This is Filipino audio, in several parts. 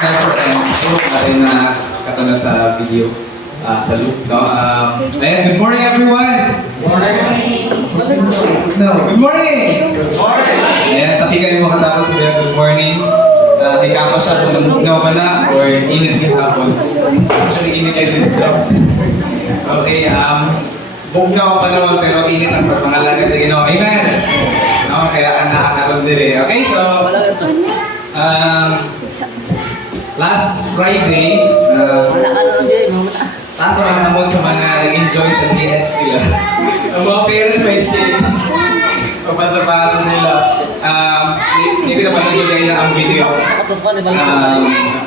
never ends. Ito natin na katulad sa video sa loop. No? Ayan, good morning everyone! Good morning! No, good morning! Good morning! Ayan, tapi kayo makatapos sa good morning. Ikaw pa siya kung nagnaw ka na or init yung hapon. Actually, init kayo yung drops. Okay, bugnaw pa naman pero init ang pagpangalaga sa Ginoo. Amen! No, kaya nakakaroon din eh. Okay, so last Friday, taas ako naman sa mga nag-enjoy sa GS nila. Ang mga parents may shake. Pabasa-basa nila. Hindi ko na patuloy na ang video.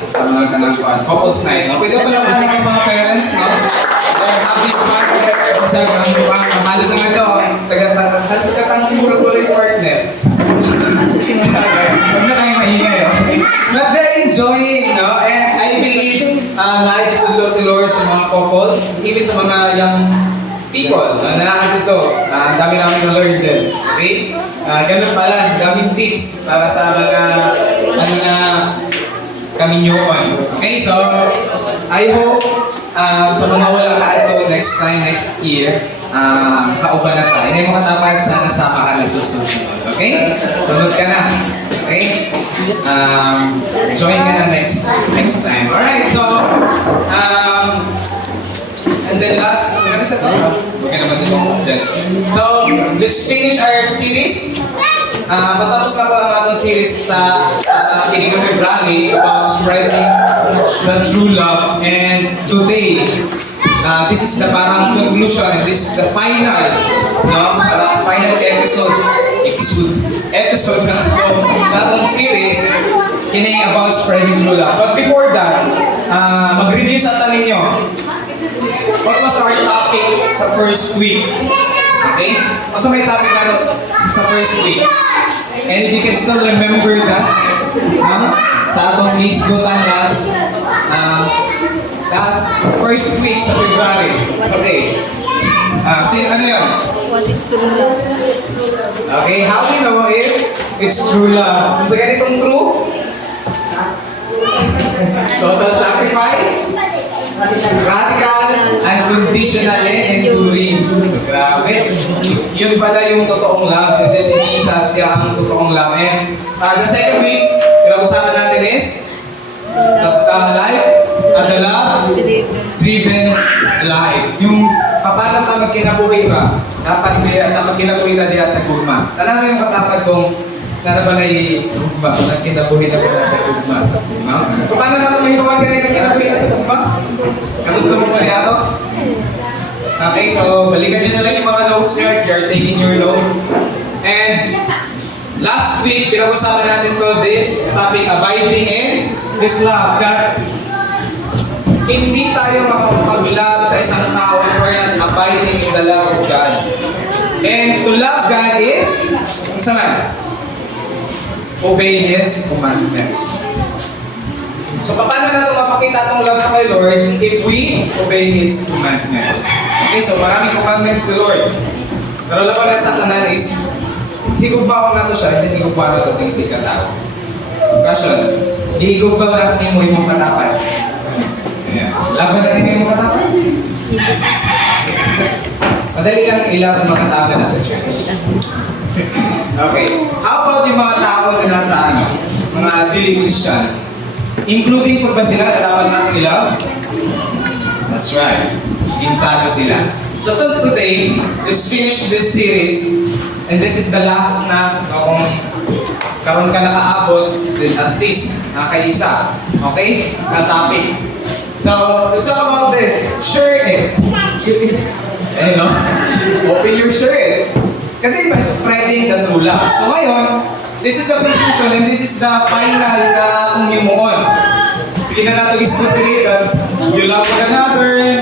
Sa mga kanangkuan. Couples night. No? Pwede pa naman ang mga parents, no? They're happy partner. Sa halos ang ito. Halos ang katang mura-gulay partner. Huwag na tayong maingay, okay? But they're enjoying, no? And I believe nakikitulog si Lord sa mga couples, even sa mga young people na nakakito. Ang dami namin na-learn din. Okay? Ganun pala, daming tips para sa mga kaminyoan. Okay, so I hope sa mga wala ka ito next time, next year, kauban na tayo. Hindi mo katapat, sana sama ka na susunod. Okay? Sunod ka na. Okay? Join ka na next time. Alright, so and then last, okay naman din mo dyan. So, let's finish our series. Matapos na po ang ating series sa beginning of February about spreading the true love. And today, this is the parang conclusion and this is the final, no? Parang final episode na itong series kining about spreading true love. But before that, mag-review sa atin ninyo. What was our topic sa first week? Okay? So may topic na sa first week. And if you can still remember that, sa atong Lisgutan last first week sa February. Okay. Ano yun? What is true love? Okay, how do you know if it's true love? Sa ganitong true? Total sacrifice? Radical, unconditional, and enduring. So, grabe. Yun pala yung totoong love. And this is Jesus, siya ang totoong love. And the second week, pinag-usapan natin is the love-driven life. Yung paano ka magkinabuhi ba? Dapat kinabuhi na diya sa gugma. Alam mo yung katapad kong narabanay gugma, nagkinabuhi na ba sa gugma. Paano natin may gawag na kinabuhi na sa gugma? Katulad mo niya ito? Okay, so balikan nyo na lang yung mga notes nyo if you're taking your note. And last week, pinag-usapan natin to this topic, abiding in this love. That hindi tayo makapag-love sa isang tao if we're not abiding in the love of God. And to love God is, isa man, obey His commandments. So, paano natin mapakita itong love sa kay Lord if we obey His commandments? Okay, so maraming commandments si Lord. Pero laban na sa kanan is, higugba ko na ito siya, hindi higugba na ito yung sikatao. Question, higugba na natin mo yung katapat. Laban na rin yung katapat? Madali lang ilaban mga katapat na sa church. Okay, how about yung mga tao na nasa mga daily Christians? Including po ba sila na dapat natin ilaw? That's right. Intago sila. So today, let's finish this series. And this is the last na kung karon ka nakaabot, then at least nakaisa. Okay? Na topic. So, let's talk about this. Share it. Ayun, no? Open your shirt. Kasi ba spreading the true love? So ngayon, this is the conclusion and this is the final na itong himuon. Sige na natin iskutin. You love one another.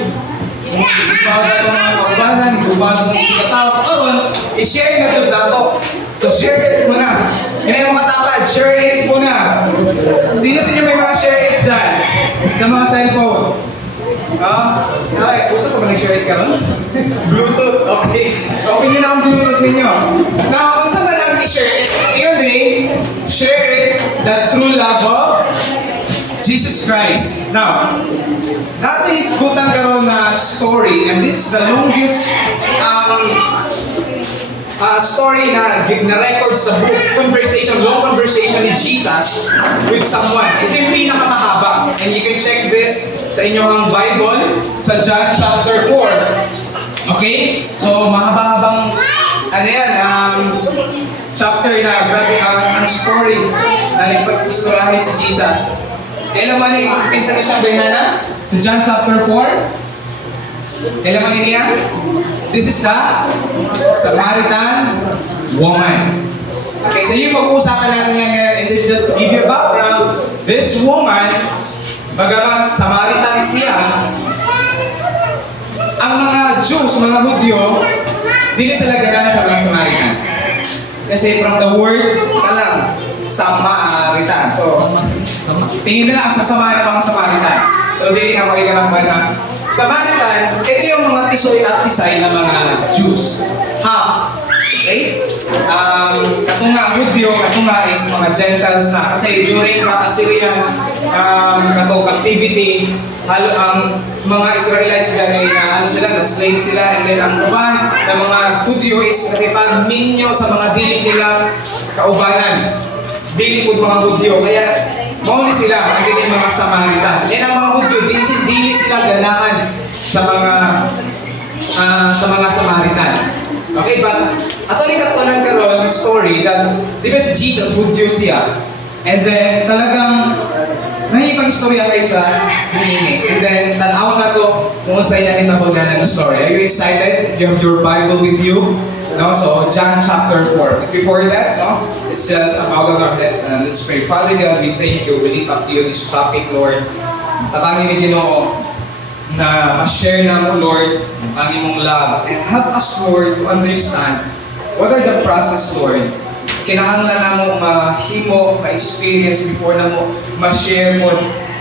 Gusto na itong mga kaubanan. Gubahan mo sa tao. So karon, i-share na ito dato. So share it muna. Yan yung mga tapad. Share it muna. Sino sa inyo may mga share it dyan? Sa mga cellphone. Okay, gusto ko ba nag-share it ka ron? Bluetooth, okay. Okay nyo na ang Bluetooth ninyo. Now, kung saan na lang i-share it, yun eh, share it, the true love of Jesus Jesus Christ. Now, natin iskutan karon na story, and this is the longest story na record sa book, long conversation ni Jesus with someone. Ito yung pinakamahaba. And you can check this sa inyong Bible, sa John chapter 4. Okay? So, mahaba-habang, chapter na, grabe ang story na nagpag-istorahin si Jesus. Kailan man pinsan niya siyang behana? Sa John chapter 4. Kailan man niya? This is the Samaritan woman. Okay, so yung pag-uusapan natin ngayon, and just to give you a background, this woman, bagamat Samaritan siya, ang mga Jews, mga Hudyo, dili sila ganahan sa mga Samaritans. Kasi from the word talang, Samaritan. So, tingin nila sa sama ng mga Samaritan. So, dili na makikita ng Samaritan, ito yung mga tisoy at tisay na mga Jews. Half. Okay? Katong nga Hudyo, katong nga is mga Gentiles na. Kasi during the Assyrian captivity, halo ang mga Israelites gano'y na sila, na slave sila, and then ang uban ng mga Hudyo is nakipag-minyo sa mga dili nila kaubanan. Dili po mga Hudyo. Kaya mauli sila, ang mga Samaritan. And ang mga Hudyo, dili sila ganahan sa mga Samaritan. Okay, but ato ni katunan karon story that di ba si Jesus Hudyo siya, and then talagang nakikipag-istorya kayo sa niini. And then tanaw na to kung saan na hinabog na ng story. Are you excited? You have your Bible with you? No? So John chapter 4. But before that, no? It's just about our heads and let's pray. Father God, we thank you. We lift up to you this topic, Lord. Tabangin ni Ginoo na ma-share na mo, Lord, ang imong love. And help us, Lord, to understand what are the process, Lord. Kinahanglan na mo mahimo, ma-experience before na mo ma-share mo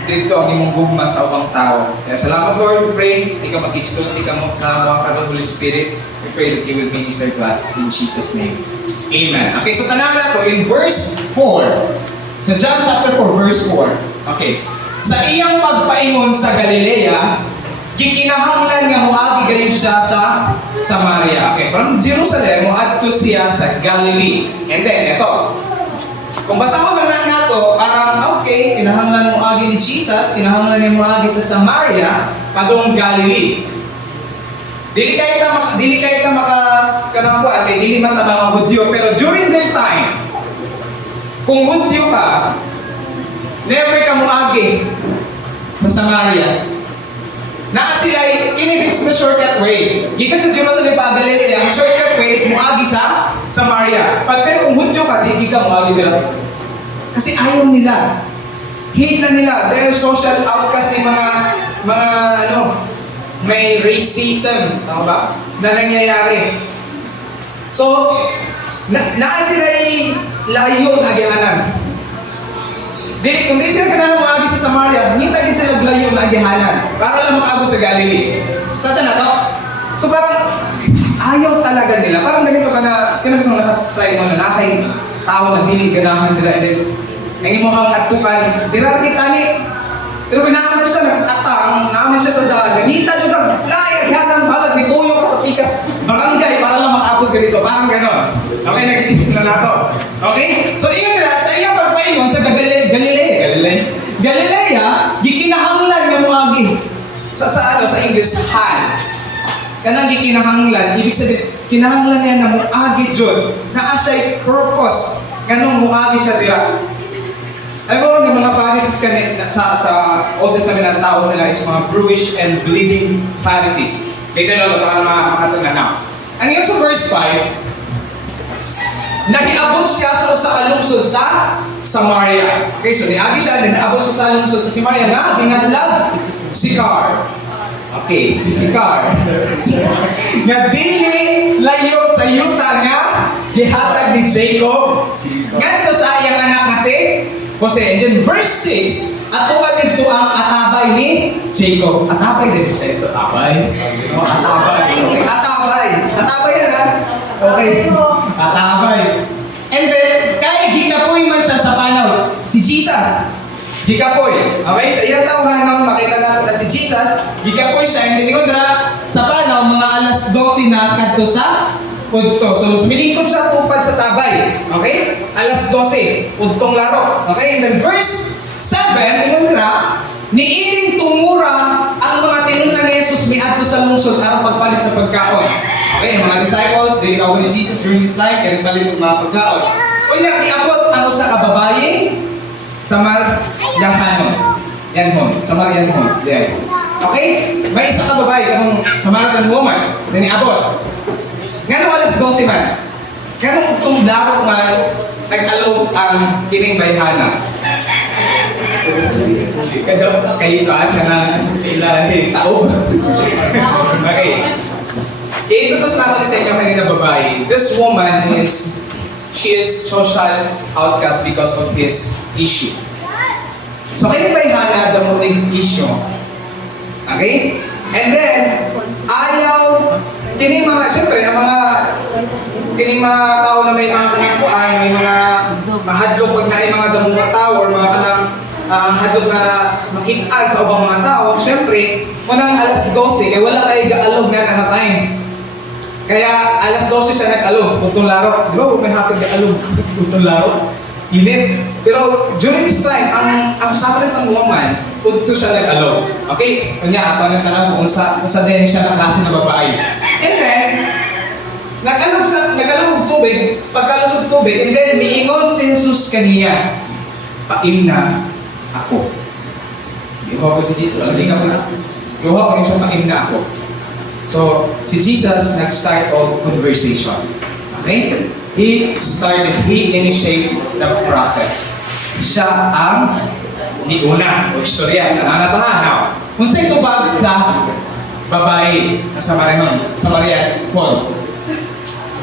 dito ang imong gugma sa ubang tao. Kaya salamat, Lord, we pray. Ikaw mag-extol, ikaw mo sa mga karon, Holy Spirit. We pray that you will minister to us in Jesus' name. Amen. Okay, so tanaw na to in verse 4. Sa John chapter 4, verse 4. Okay. Sa iyang pagpaingon sa Galilea, gikinahanglan nga moagi gayon siya sa Samaria. Okay, from Jerusalem moadto siya sa Galilee. And then ito. Kung basa mo lang na to, parang okay, kinahanglan moagi ni Jesus, kinahanglan niya moagi sa Samaria padung Galilee. Dili kay ta kanang dili man ta mga Hudyo, pero during their time, kung Hudyo ka, never ka moagi sa Samaria. Naa sila, this na shortcut way. Gikan sa Jerusalem pa Galilee, ang shortcut way is moagi sa Samaria. Pero kung Hudyo ka, di ka moagi dira. Kasi ayaw nila. Hate na nila. They're social outcast ni mga may racism, tama ba? Na nangyayari. So, naa sila layo na agihanan. Kung di sila kanang maagi sa Samaria, hintay din sila layo na agihanan para lang makaabot sa Galilee. Sa na to? So parang ayaw talaga nila. Parang ganito ka na, kinabitong nasa-try mo na nakay tao na dili ganahan nila, and then ang imuhang natukan, diraragit tani. Pero pinaaman siya, nagtatang, naaman siya sa dagat. Ganita nyo lang, agihanan, balag, nituyo ka sa pikas barangay para lang makaabot ka dito. Parang gano'n. Okay, nagtitis na nato. Okay? So iyon nila, sa iyang pagpaingon sa Galilea, gikinahanglan nga moagi. Sa English, han. Kanang gikinahanglan, ibig sabihin, kinahanglan niya na moagi jud. Naa siya'y purpose. Ganong moagi siya dira. Alam mo, yung mga Pharisees sa Old Testament ng tao nila is mga bluish and bleeding Pharisees. Later na ito ang mga makatunan na. Ang yun sa verse 5, nahiabot siya sa lungsod sa Samaria. Okay, so niagi siya, nahiabot siya sa lungsod sa Samaria nga, dinganlag Sychar. Okay, si Sychar. Nga dili layo sa yuta nga gihatag ni Jacob. Ngadto sa iyang anak nga si Jose. And then verse 6, atuan dito ang atabay ni Jacob. Atabay din sa atabay. No, atabay. Okay, atabay. Atabay na. Okay. Atabay. And then, kaya gikapoy man siya sa panaw, si Jesus. Hikapoy. Okay, sa iyang tawhanon, makita natin na si Jesus, hikapoy siya, and tingon na sa panaw, mga alas 12 na kadto sa udto. So, milingkod sa tupad sa tabay. Okay? Alas 12, udtong laro. Okay, and then verse 7, tingon na, niiling tumura ang mga tinunan ni Jesus miadto sa lungsod aron pagpalit sa pagkaon. Okay, ang mga disciples, they ikaw ni Jesus during his life, kaya palit ng mga pagkaon. Unya, iabot ang usa ka babae, Samaryahanon. Yan hon. Samaryahanon. Yan. Okay? May isa ka babae, kanong Samaritan woman, na niabot. Ngano alas 12 man? Ngano itong laro man, nag-alog ang kining bayhana? Kayo ka na ilahi tao. Okay. Itutos natin sa inyo kanina babae. This woman she is social outcast because of this issue. So kaya ba ihana the morning issue? Okay? And then, ayaw, siyempre, kining mga tao na may mga kanangkuan, may mga mahadlok pag na mga damong tao or mga kanang hadlok na makitaan sa ubang mga tao, siyempre, unang alas 12, kaya wala kayo gaalog na time. Kaya alas 12 siya nag-alog, utong laro. Di ba? May hapag nag-alog, utong laro. Init. Pero during this time, ang Samaritan woman, utto siya nag-alog. Okay? Kanya, apanan ka lang kung sa din siya na klase na babae. And then, nag-alog tubig, pagkalusog tubig, and then miingon si Jesus kaniya, paimna ako. Iuha ko si Jesus, alam ka po na. Iuha ko siya paimna ako. So, si Jesus nag-start of conversation. Okay? He initiated the process. Siya ang niuna o istorya. Nananatahan now. Kung sa ito ba sa babae na Samarian Paul.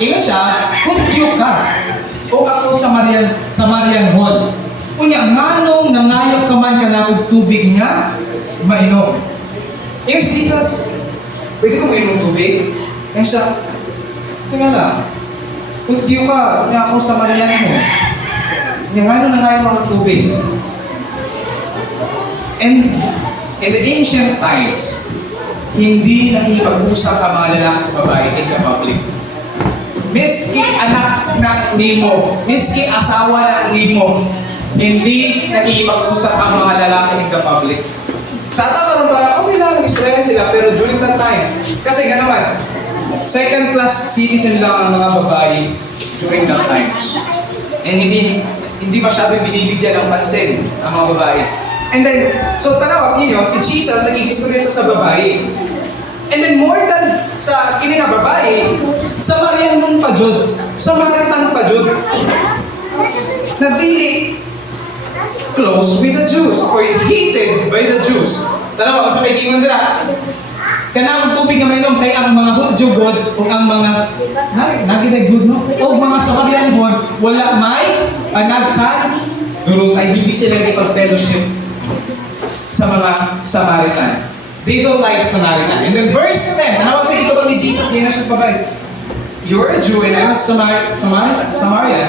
Ino siya, kudyo ka. O ako Samarian Hall. Unya, manong nangayaw ka man ka na og tubig nga, mainom. Ino si Jesus, pwede ko mainom tubig? Yan siya, tingnan lang. Kudyo ka, niya ako sa Marian mo. Niya nga nung nangayon mga tubig. And in the ancient times, hindi nakipag-usap ang mga lalaki sa babae in the public. Miski anak na nimo, miski asawa na nimo, hindi nakipag-usap ang mga lalaki in the public. Sa atin parang okay lang, nag-experience sila, pero during that time, kasi nga naman, second class citizen lang ang mga babae during that time. And hindi masyadong binibigyan ng pansin ang mga babae. And then, so tanawag niyo, si Jesus nag-istorya sa babae. And then more than sa kini nga babae, Samaritan pa jud na dili close with the Jews or hated by the Jews. Tanawa, sa may gingon dira. Kanang tubig nga mainom kay ang mga Hudyo god o ang mga naginag good no o mga Samaritan god wala may nagsan durot ay hindi sila nagipag-fellowship sa mga Samaritan. They don't like Samaritan. And then verse 10, tanawag sa ito ni Jesus, hindi na siya pabay. You're a Jew and I'm Samaritan.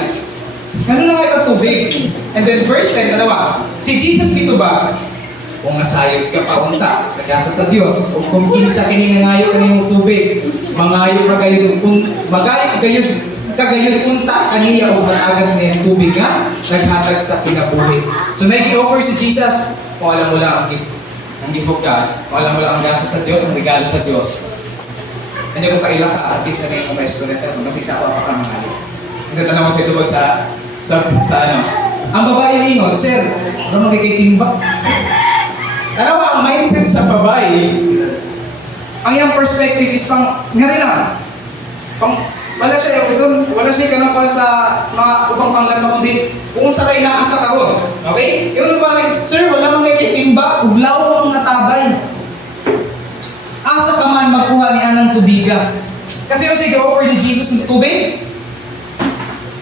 Ganun na kayo tubig. And then verse 10, tanawag, si Jesus dito ba? Kung nasayod ka pa unta sa kasa sa Diyos, o kung kinsa kininangayo kaniyong tubig, magayo kagayon unta kaniya o matagan ngayong tubig nga, naghatag sa kinabuhi. So nag-i-offer si Jesus, kung alam mo lang ang gift of God, kung alam mo lang ang gasa sa Diyos, ang regalo sa Diyos. Hindi kung kaila ka, at least na yung maestro na ito, masisa ko ang pagkamangali. Hindi tanong ko sa ito sa ano. Ang babae ningon, Sir, ano magkikitimbak? Alam mo, ang mindset sa babae, ang iyang perspective is ngari lang. Wala siya ganun pa sa mga upang panglan na kundi kung sa kailangan sa karon. Okay? Yung babae, Sir, wala mang kikitimbak, uglaw ang natabay. Asa ka man magkuha ni anang tubiga. Kasi yung sige, offer ni Jesus ng tubig.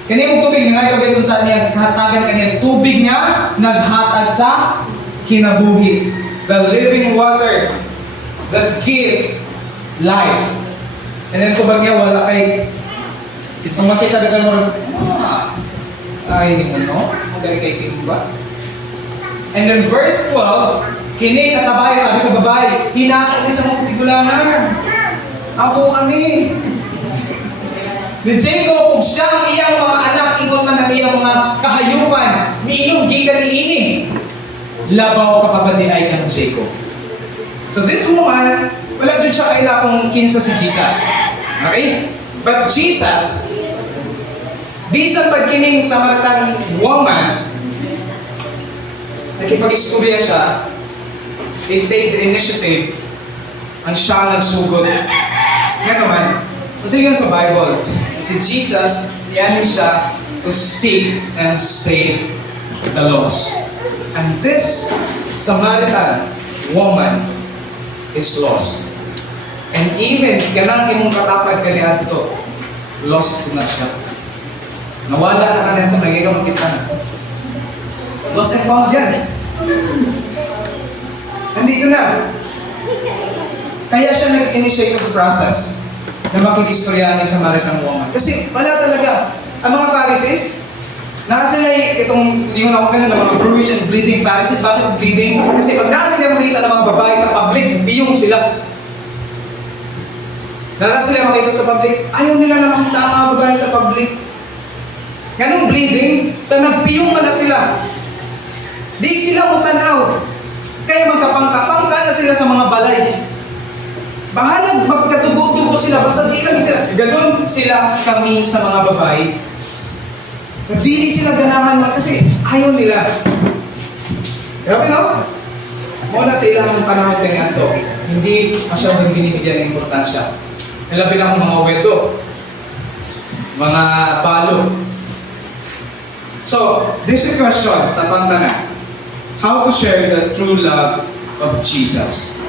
Kanimong tubig, nga ito gayunta niya, kahatagan kanya, tubig niya, naghatag sa kinabuhi. The living water that gives life. And then kubag niya, wala kay itong makita ka mo, ay, hindi mo no? Magaling kay timba. And then verse 12, kini katabay, sabi sa babae, hinakal niya sa mga tigulangan. Ako ani. Ni Jacob, ug siya ang iyang mga anak, ingon man ang iyang mga kahayupan, miinom gikan niini. Labaw kapabadi ay kanang Jacob. So this woman, wala dyan siya kaila kung kinsa si Jesus. Okay? But Jesus, bisan pagkining Samaritan woman, nakipag-istorya siya, he take the initiative, ang siya nagsugod. Nga naman, kasi yun sa Bible, si Jesus, yan siya to seek and save the lost. And this Samaritan woman is lost. And even kanang imong katapad kaniya ito, lost na siya. Nawala na ka nito, nagiging makita na. Lost and found yan. Nandito na. Kaya siya nag-initiate the process na makikistorya ni Samaritan woman. Kasi wala talaga. Ang mga Pharisees, nasa sila itong, hindi ko na ako ganun, ng mga bruised and bleeding Pharisees. Bakit bleeding? Kasi pag nasa sila makita ng mga babae sa public, biyong sila. Nasa sila makita sa public, ayaw nila na makita ang mga babae sa public. Ganong bleeding, na nagpiyong na sila. Di sila utanaw. Kaya magkapangka-pangka na sila sa mga balay. Bahalag magkatugo-tugo sila, basta di lang sila. Ganon sila kami sa mga babae. Dili sila ganahan kasi ayaw nila. Grabe no? Mula sa ilang panahon kanya ito, hindi masyadong binibigyan ng importansya. Labi lang mga wedo, mga balo. So, this is a question sa pantana. How to share the true love of Jesus?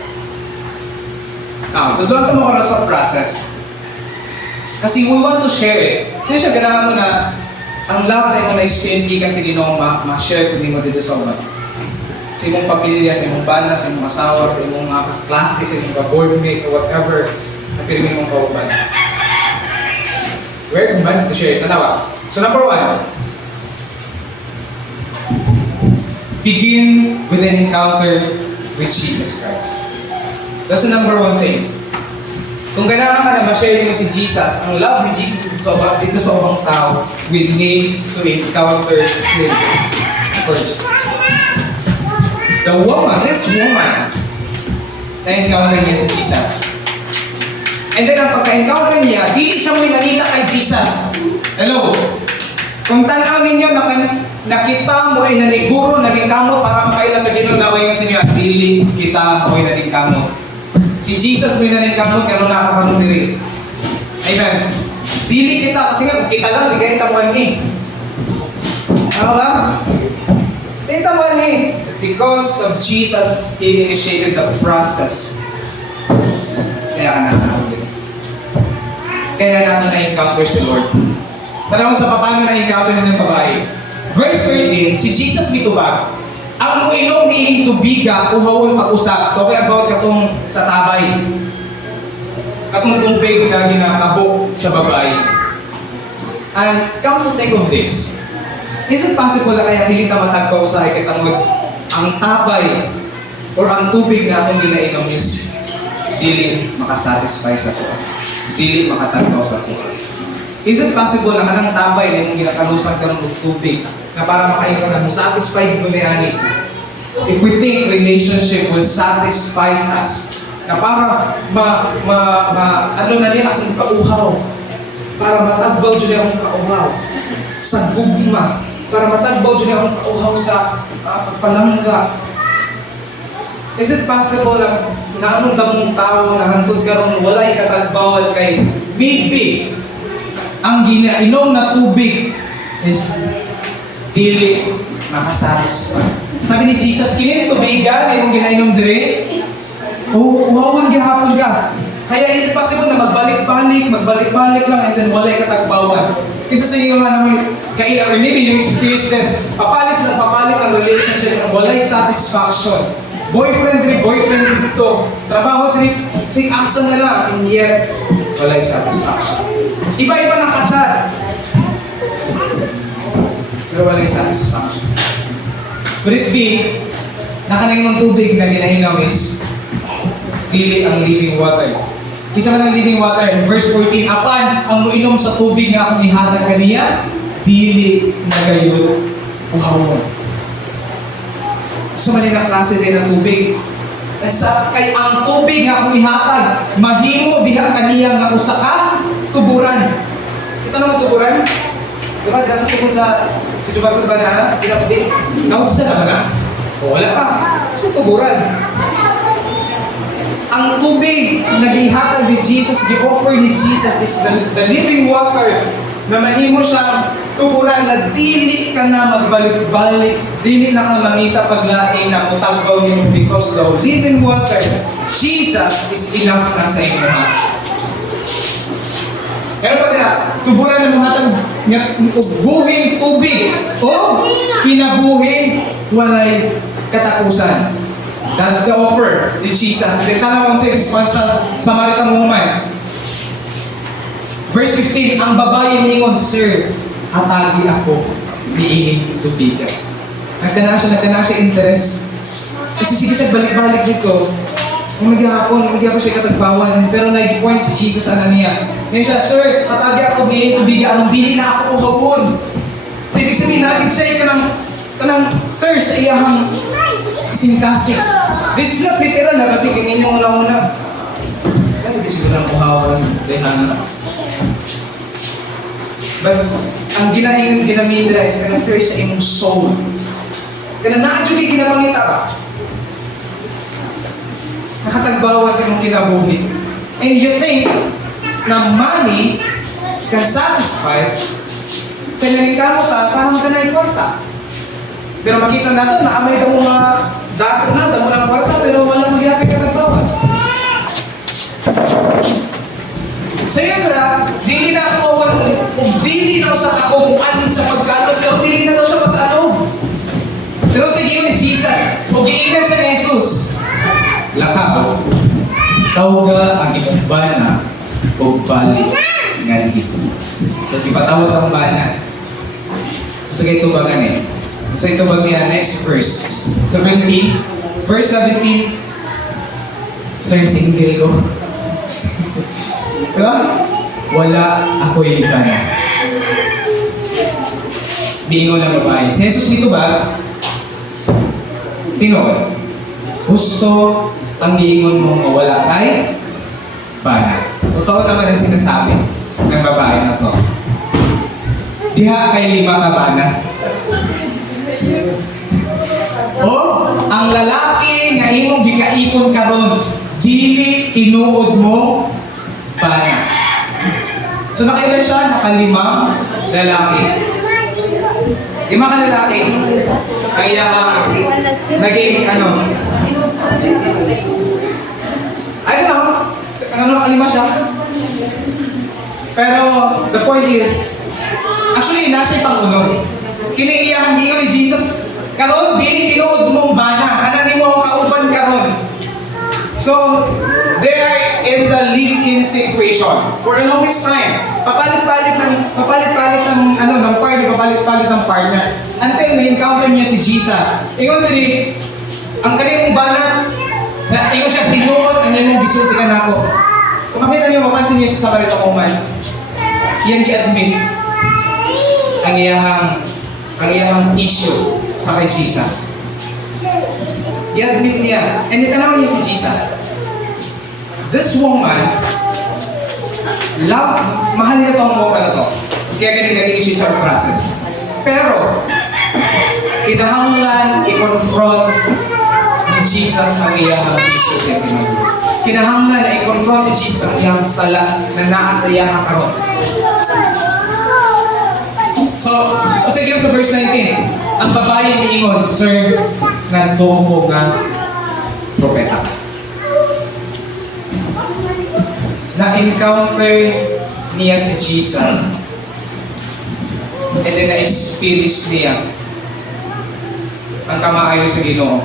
Now, tutuan mo ka na sa process. Kasi we want to share it. Kasi siya ganahan mo na ang love na mo na-experience gikan sa Ginoo ma-share kung mo dito sa uban. Sa imong pamilya, sa imong bana, sa imong asawa, sa imong mga klase, sa imong boardmate, or whatever na piringin mong kauban. Where kung ba to share it? Tanawa. So number 1, begin with an encounter with Jesus Christ. That's the number 1 thing. Kung ganahan ka na ma-share mo si Jesus, ang love ni Jesus dito sa ubang tao, we need to encounter Him first. This woman, na-encounter niya si Jesus. And then ang pagka-encounter niya, dili siya mo nakita kay Jesus. Hello? Kung tanaw ninyo, nakita mo ay naniguro, naningkamot para makaila sa Ginoo na kayo sa inyo, dili kita mo ay naningkamot. Si Jesus mo yung naningkamot, gano'n nakakaroon diri. Amen. Dili kita, kasi nga, kita lang, di kayo tamuan ni. Ano ba? Di tamuan ni. Because of Jesus, He initiated the process. Kaya ka nakakaroon diri. Kaya natin na-encounter si Lord. Tanaw sa paano na-encounter ng babae. Verse 13, si Jesus mitubag. Ang muinom ni tubiga, uhawon pag-usap. Talking about katong sa tabay. Katong tubig na ginakabo sa babae. And come to think of this. Is it possible na kaya hindi na matagpaw sa ikatangod ang tabay or ang tubig na atong ginainom is dili makasatisfy sa tuwa. Dili makatagpaw sa tuwa. Is it possible na kanang tabay na yung ginakalusan ka ng tubig na para makainom na satisfied mo ni ani? If we think relationship will satisfy us, na para ano na niya akong kauhaw, para matagbaw dyan akong kauhaw sa gugma, para matagbaw dyan akong kauhaw sa pagpalangga. Is it possible na anong damong tao na hantod karon walay katagbawan kay maybe ang ginainom na tubig is dili makasatisfy. Sabi ni Jesus, kini tubigan na yung ginainom dire, uhawon gihapon ka. Kaya is it possible na magbalik-balik lang and then walay katagbawan. Isa sa iyo nga naman, kaya maybe you experience this, papalit ng relationship ng walay satisfaction. Boyfriend dito, trabaho dito, asa na lang, and yet, walay satisfaction. Iba-iba ng kachat. Pero walay satisfaction. Could it be nakaning ng tubig na ginainaw is dili ang living water. Kisa man ang living water, verse 14, apan ang muinom sa tubig nga akong ihatag kaniya, dili na gayon uhawon. So mali na klase din ng tubig. Kay ang tubig nga akong ihatag, mahimo diha kaniya nga usa ka tuburan. Kita naman tuburan? Diba, dila sa tubod sa Jubar ko ba na? Pinapudi. Naugsa na ba na? O wala pa. Kasi tuburan. Ang tubig na gihatag ni Jesus, gi-offer ni Jesus is the living water na mahimo siya tuburan na dili ka na magbalik-balik, dili na ka mangita paglaing na mutagbaw niyo because the living water, Jesus is enough na sa inyo. Pero pa nila, tuburan na muhatag buhing tubig o kinabuhing walay katapusan. That's the offer ni Jesus. Tanaw mo sa response sa Samaritan woman. Verse 15, ang babae ningon, Sir, atagi ako, niining tubigan. Nagkana siya interest. Kasi sige siya balik-balik dito. Umagihapon siya katagbawan. Pero nag-point si Jesus niya. Ngayon siya, Sir, atagi ako, niining tubigan. Anong dili na ako uhapon? So ibig sabihin, nagit siya kanang thirst sa iyahang kasing-kasing. This is not literal na kasi kinin yung una-una. Kaya hindi siguro ang uhawan ng dehanan. But ang ginamindra is kanang thirst sa imong soul. Kanang na-actually ginapangita ba? Nakatagbawan sa imong kinabuhi. And you think na money can satisfy kananing kamo ta parang kanay kwarta. Pero makita nato na amay damo mga dato na, damo ng kwarta pero walang magyapit katagbawan. Sa iyo na, dili na ako dili na sa ako kung anin sa pagkano siya, dili na daw sa pag-alog. Pero sa iyo ni Jesus, o giingan siya ni Jesus. Lakaw, tawga ang ibang bana o balik nga dito. So, ipatawag ang bana. So, ito ba ganit? So, ito ba niya? Next verse. 17. Verse 17. Sir, single ko. Diba? Wala ako'y bana. Bingo ng babae. Si Jesus dito ba? Tinood. Gusto ang giingon mo mawala kay bana. Totoo naman ang sinasabi ng babae na to. Diha kay 5 ka bana. O, ang lalaki nga imong gikaipon karon, dili tinuod mo bana. So nakailan siya? Naka-5 lalaki. 5 ka lalaki. Kaya naging I don't know, naka-5 siya. Pero the point is, actually nasa pang-uno. Kiniiyang giingon ni Jesus, karon dili tinuod mong bana, kanang imo kauban karon. So, they are in the live-in situation for the longest time. Papalit-palit ng partner. Until na-encounter niya si Jesus. Ingon dili, ang kanimong banat, na ingon siya, tinuod, ang imong gisulti ka na ako. Kung makita niyo, mapansin niyo sa Samaritan woman, yan gi-admit ang iyahang issue sa kay Jesus. I-admit niya. And itanaw niya si Jesus. This woman, mahal niya itong woman na to. Kaya ganyan nag-initiate sa process. Pero, kinahanglan i-confront ni Jesus ang iyahang issue sa pinag-uwi. Kinahanglan na i-confront ni Jesus ang iyahang sala na naasa iyahang karon. So, sige sa verse 19, ang babae niingon, Sir, nandun ko nga propeta. Na-encounter niya si Jesus and then na-experience niya ang kamaayo sa Ginoo.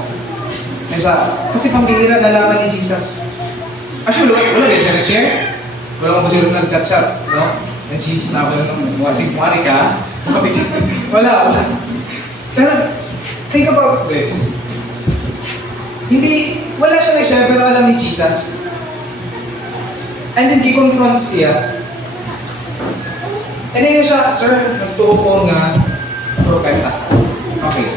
Kasi pambihira nalaman ni Jesus. Actually, wala din siya nag-share. Wala kong sila nag-chat-chat, no? And Jesus na ako yung muwasing-muwari ka. Wala. Pero, think about this. Hindi, wala siya nag-share pero alam ni Jesus. And then, ki-confront siya. And then yun siya, sir, nagtuo ko nga propeta. Okay.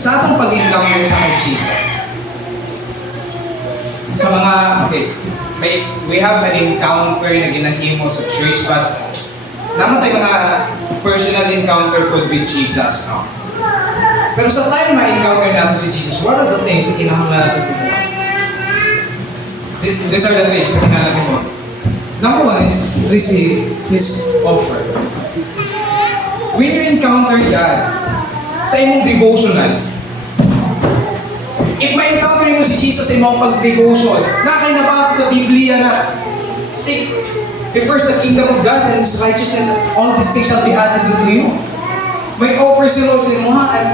Sa atong pag-encounter sa kay Jesus, sa mga, okay, we have an encounter na ginahimo sa church, but naman tayo mga personal encounter with Jesus. No? Pero sa time ma-encounter natin si Jesus, what are the things na kinahanglan natin gumawa? These are the things na kinahanglan mo. Number one is receive His offer. When you encounter God sa imong devotional, if ma-encounter mo si Jesus sa imong pag-devotion, na kayo nabasa sa Biblia na seek first the kingdom of God and His righteousness, all these things shall be added unto you. May offer si Lord sa imuha, at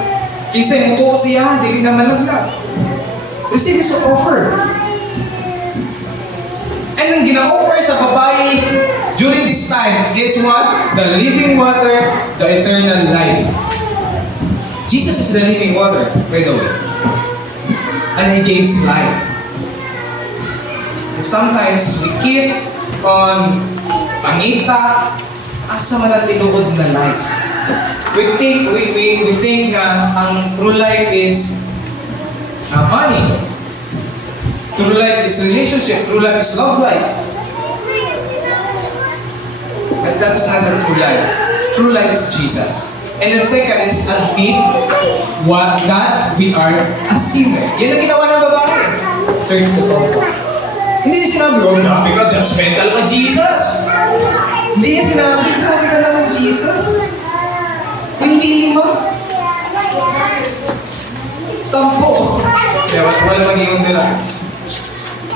kinsa mo tuo siya, di na malaglag. Receive His offer. And ang gina-offer sa babae during this time, guess what? The living water, the eternal life. Jesus is the living water, by the way. And He gives life. And sometimes we keep on pangita, asa man ang tinuod na life. We think na ang true life is money. True life is relationship. True life is love life. But that's not the true life. True life is Jesus. And then second is admit that we are a sinner. Yan ang ginawa ng babae. Sir, totoo po. Hindi niya sinabi, oh, grabe ka, judgmental ka, Jesus. Hindi niya sinabi, grabe ka naman, Jesus. Hindi 5. 10. Kaya wala magiging nila.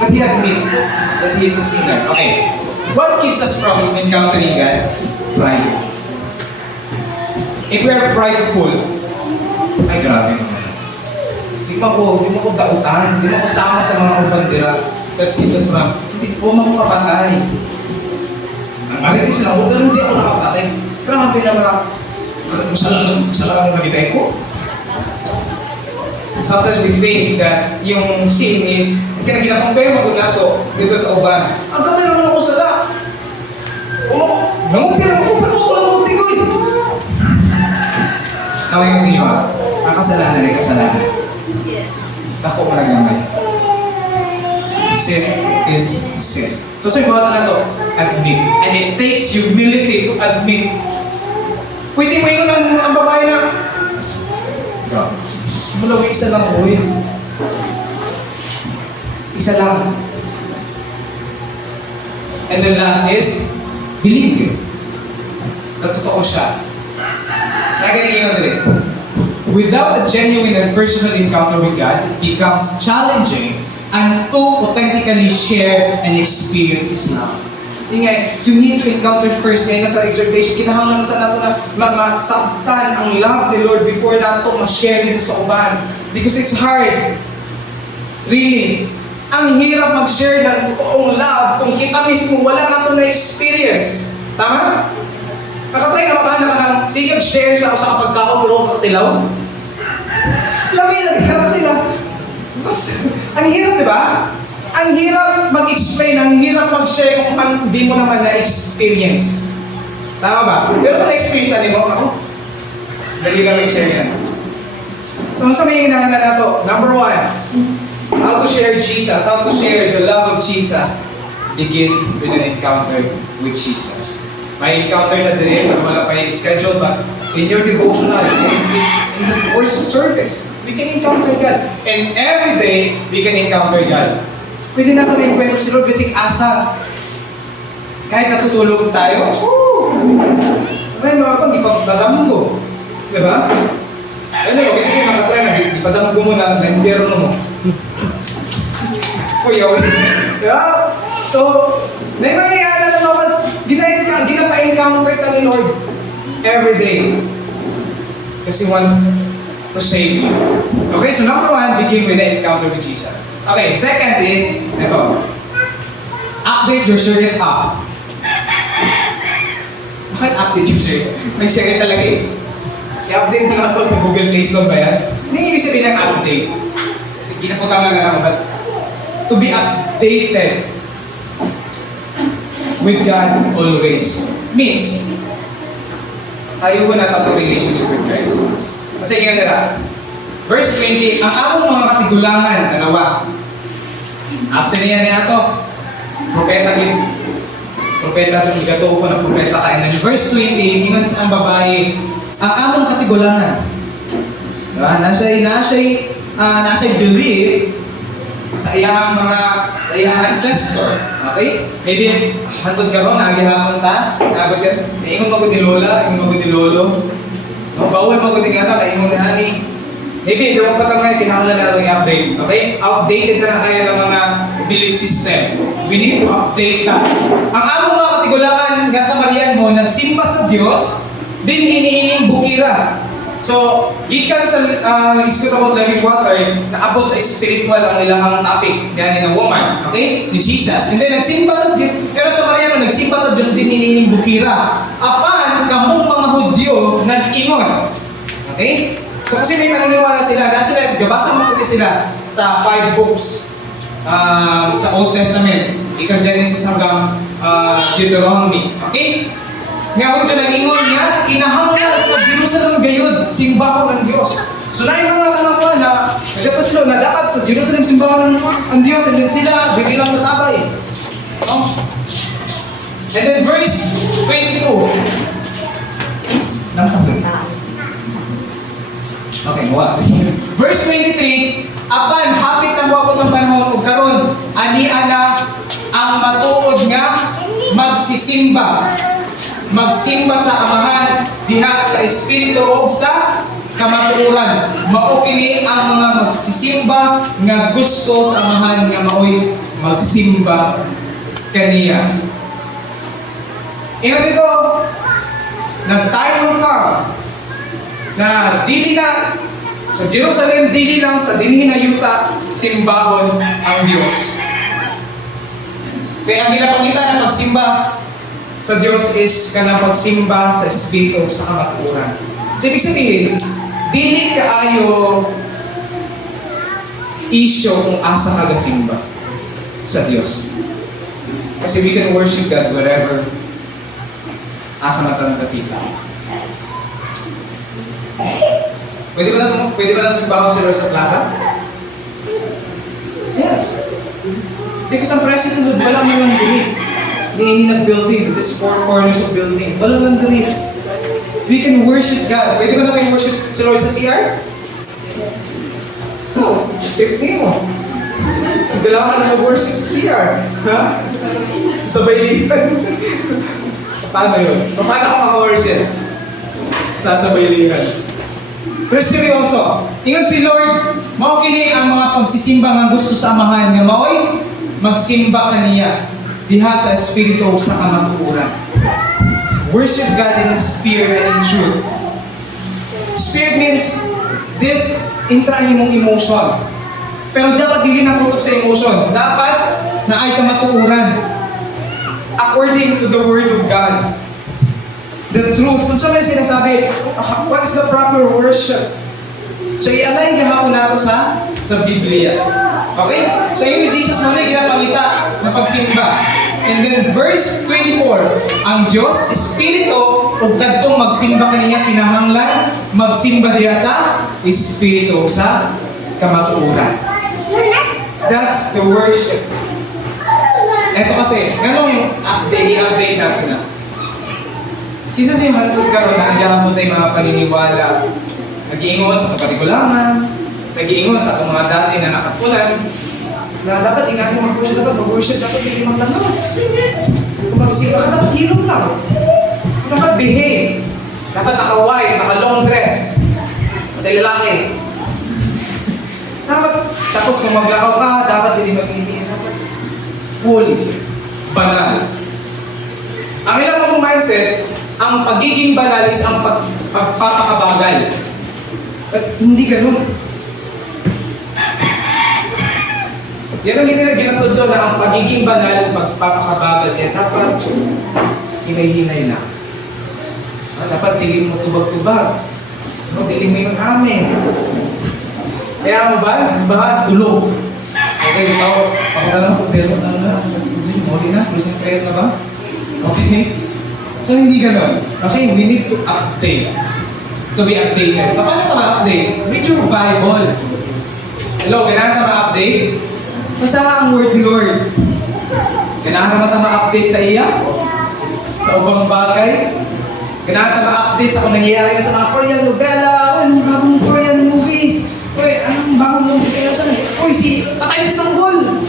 But he admit that he is a sinner. Okay. What keeps us from encountering God? Pride. If we are prideful, ay grabe naman. Di mo ko dautan, di mo ko sama sa mga upandira. That's Jesus from, hindi po makapatay. Ang maritis lang, pero hindi ako nakapatay. Grabe naman ako. Kasalanan na kita ko. Sometimes we think that yung sin is, kaya ginakampay mo na to dito sa uban. Ang kami naman ako sala. Nangumpira mo, pero ako lang muti ko eh. Tawag yung sinyo ha? Ang kasalanan ay kasalanan. Ako mo naglamay. Sin is sin. So sa iba na to, admit. And it takes humility to admit. Pwede mo yun ang babae na, God, mula isa lang po yun. Isa lang. And then last is, believe Him. Na totoo siya. Nagaling yun rin. Without a genuine and personal encounter with God, it becomes challenging and to authentically share and experience His love. You need to encounter first ngayon sa exhortation. Kinahanglan mo sa nato na masabtan ang love ni Lord before nato ma-share dito sa uban. Because it's hard. Really. Ang hirap mag-share ng totoong love kung kita mismo wala nato na experience. Tama? Nakatry na makana ka ng sige, share sa pagkaon pero kakatilaw. Lami sila. Ang hirap, di ba? Ang hirap mag-explain, ang hirap mag-share kung hindi mo naman na-experience. Tama ba? Pero kung na-experience na mo, ako, dali lang mag-share yan. So, sa may hinahanap na to, number 1, how to share Jesus, how to share the love of Jesus, begin with an encounter with Jesus. May encounter na din, wala pa yung schedule, but in your devotional, in the worship service, we can encounter God. And every day, we can encounter God. Pwede na ito may encounter si Lord, basic asa. Kahit natutulog tayo, may mga pag ipapadamon ko. Diba? Ano, kasi yung nakatry na, ipadamon ko mo na impyerno mo. Kuya, diba? So, may mangyayari na naman, ginapa-encounter ka ni Lord every day. Kasi want to save you. Okay, so number 1, begin with the encounter with Jesus. Okay, second is, ito. Update your Share It app. Bakit update your Share It? May Share It talaga eh. I-update mo na ito sa Google Play Store ba yan? Hindi ibig sabihin ng update. Hindi na po tama na but to be updated with God always. Means, tayo ko na tato relationship with Christ. Kasi ngayon nila, verse 20, ang among mga katigulangan, kanawa. After niya niya ito, propeta itong igato ko na propeta ka. And then verse 20, ingon sa ang babae, ang among katigulangan. Diba? Nasa'y believe sa iyang ancestor. Okay? Maybe, hantod ka ron, nagihapon ta, nabag ka, ingon mo ko ni Lola, ingon mo ko ni Lolo. Bawal mo ko ni Gata, ingon ni Ani. Maybe, hindi mo patangay, pinakalan na itong i-update. Okay? Outdated na kaya ng mga belief system. We need to update that. Ang among mga katigulangan nga sa Marian mo, nagsimba sa Diyos, din iniining bukira. So, gikan sa nag-discuss about living water, naabot sa spiritual ang nilang topic yan ng woman, okay? Ni Jesus. And then, nagsimba sa Diyos, pero sa Mariano, nagsimba sa Diyos din inining bukira. Apan, kamong mga Hudyo, nag-ingon. Okay? So, kasi may paniniwala sila, dahil sila, gabasa mo kasi sila sa 5 books sa Old Testament. Ika Genesis hanggang Deuteronomy. Okay? Ngayon dyan nag-ingon niya, kinahanglan sa Jerusalem gayud, simbahan ng Diyos. So na yung mga kanakuha na, nagdapat sila na dapat sa Jerusalem simbahan ng Diyos, and then sila, bibilang sa tabay. No? And then verse 22. Okay, what? Verse 23, apan hapit na buwabot ng panahon o karon, ania na ang matuod nga magsimba sa Amahan diha sa Espiritu o sa kamatuoran. Mao kini ang mga magsisimba nga gusto sa Amahan nga maoy magsimba kaniya. Ingon dito, na time will come na dili na sa Jerusalem, dili lang sa dinhi na yuta simbahon ang Dios. Kaya ang ginapangitan na pagsimba sa Diyos is kanang pagsimba sa Espiritu sa kamatuoran. So, ibig sabihin, dili kaayo issue kung asa ka gasimba sa Diyos. Kasi we can worship God wherever asa natin nakapita. Pwede ba na simbahan si Lord sa plaza? Yes. Because ang presence ng Lord, wala man lang dili. Hindi na building, this four corners of building. Wala lang dali. We can worship God. Pwede ba natin worship si Lord sa CR? No. 15 mo. Dalawa ka na mag-worship sa CR. Ha? Sa baylihan. Paano yun? Paano ako maka-worship? Sa baylihan. Pero seryoso, ingon si Lord, mao kini ang mga pagsisimba nga gusto sa Amahan nga maoy magsimba kaniya diha sa Espiritu sa kamatuoran. Worship God in spirit and in truth. Spirit means this intra imong emotion. Pero dapat dili na kutob sa emotion. Dapat na ay kamatuoran. According to the Word of God. The truth. Kung saan may sinasabi, what is the proper worship? So i-align gahapon nato sa Biblia. Okay? So yun ni Jesus na ginapangita na pagsimba. And then verse 24, ang Diyos, Espiritu, ug kadtong magsimba kaniya kinahanglan, magsimba diha sa Espiritu sa kamatuoran. That's the worship. Ito kasi, ganong i-update natin na. Kisa sa yung hantod karon na andiyan mo tayo mga paniniwala, nag-iingon sa kapatikulangan, nag-iingon sa itong mga dati na nakapunan, na dapat ingat mo mag-worship, dapat hindi magtangos. Kung magsimba ka, dapat hilom lang. Dapat behave. Dapat naka-white, naka-long dress. Patay lalaki. Dapat, tapos kung maglakaw ka, dapat hindi mag-iingat. Dapat full, banal. Ang ilang akong mindset, ang pagiging banal is ang pagpapakabagal. But hindi ganun. Yan ang ginatudlo na ang pagiging banal, pagpapakabagal, dapat hinay-hinay lang. Dapat dilim mo tubag-tubag. Dilim mo yung amin. Kaya mo ba? Baha, tulog. Okay, pagkala ko, pero muli na, closing prayer na ba? Okay? So, hindi ganun. Okay, we need to update. To be updated. Paano ito ma-update? Read your Bible. Hello, kailangan na ma-update? Basta ang word ni Lord. Kailangan naman na ma-update sa iya? Sa ubang bagay? Kailangan na ma-update sa kung nangyayari na sa mga Korean novela, anong bagong Korean movies, anong bagong movies sa'yo saan? Patay na si Tanggol!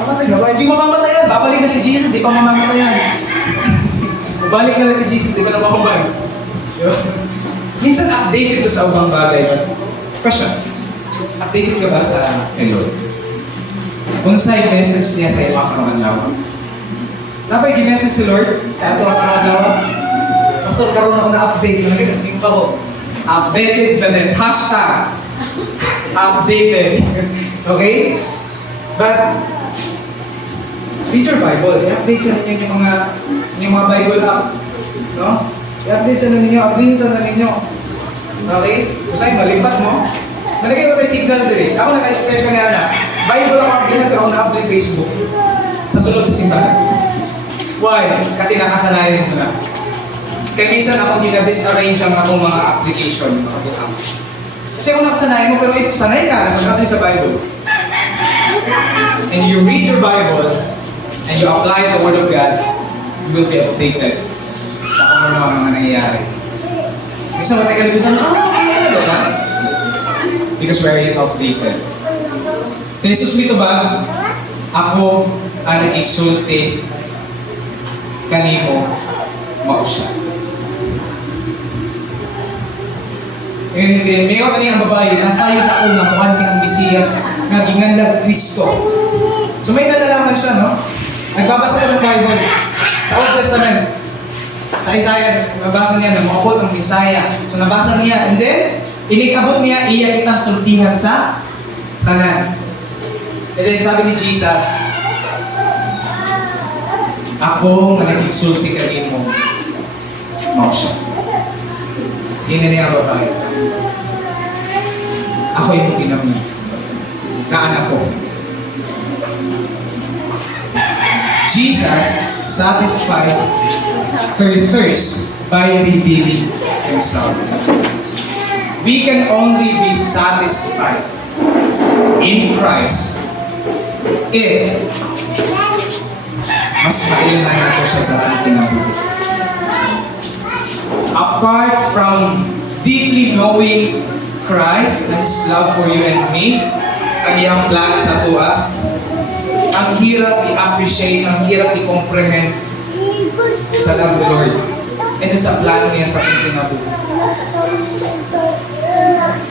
Patay na ba? Hindi mamamatayan. Babalik na si Jesus, di pa mamamatayan. Babalik na si Jesus, di pa namamabay. Minsan updated ko sa ubang bagay. Question, updated ka ba sa Lord? Kung side message niya sa iyo mga kamanlawa? Dapat i-message si Lord sa ato mga kamanlawa? Pastor, karoon ako na-update. Nagsimpa ko. Updated na next. Hashtag. Updated. Okay? But, read your Bible. I-update sa ninyo yung mga Bible app. No? I-update sa ninyo. Update sa ninyo. Okay? Kusay, malipat mo. Nalagay ko tayo signal din. Ako naka-express ko na Bible ako update pero ako na-update Facebook. Sa sunod sa simbahan. Why? Kasi nakasanayan ko na. Kaya minsan ako gina-disarrange ang akong mga application, mga butang. Kasi kung nakasanayan mo, pero sanay ka na mag-update sa Bible. And you read your Bible, and you apply the Word of God, you will be updated sa kung ano mga nangyayari. Kasi matagal dito na, ano ba? Because we are updated. Sa Jesus mito ba, ako ang nag-exulti kanimo mao siya. Ngayon siya, may ako kaniyang babae, nasayod ako nga mukhang ang Mesiyas nga ginganlag Kristo. So may nalalaman siya, no? Nagbabasa ko ng Bible sa Old Testament. Sa Isaiah, nabasa niya na maabot ang Messiah. So nabasa niya, and then, inikabot niya, iya kitang sultihan sa tanan. And then sabi ni Jesus, ako nga nag-exulti kanimo, mao siya. Hindi niya babae. Ako yung pinamili. Kaanak ko. Jesus satisfies her thirst by revealing Himself. We can only be satisfied in Christ if mas mailanan natin siya sa ating kinabuhi. Apart from deeply knowing Christ and His love for you and me, ang iyang plan sa tuwa, ang hirap i-appreciate, ang hirap i-comprehend sa love of the Lord and sa plano niya sa ating kinabuhi.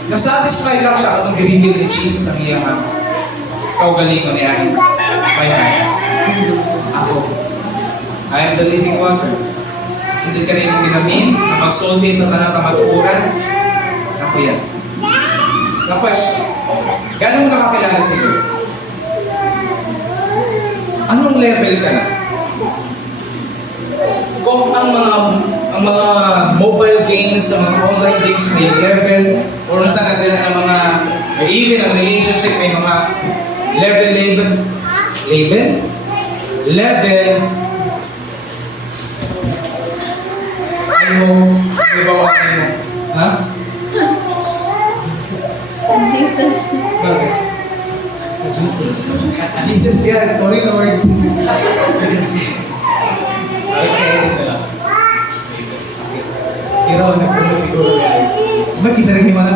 Nasatisfied lang siya katong i-reveal ni Jesus ang iyang kaugalingon niya. Kaya, ako, I am the living water. Hindi ka rin minamin, magsulti sa tanang kamatuuran. Ako yan. Na question, gano'n mo nakakilala si Lord? Anong level ka na? Kung ang mga mobile games, sa mga online games may level, or saan natin ang mga, or even ang relationship may mga level, di ba ako mo? Ha? Jesus. Bakit? Jesus yan. Sorry Lord. Okay, ito lang. Pero nagpunod siguro yan. Ba't isa rin yung mga?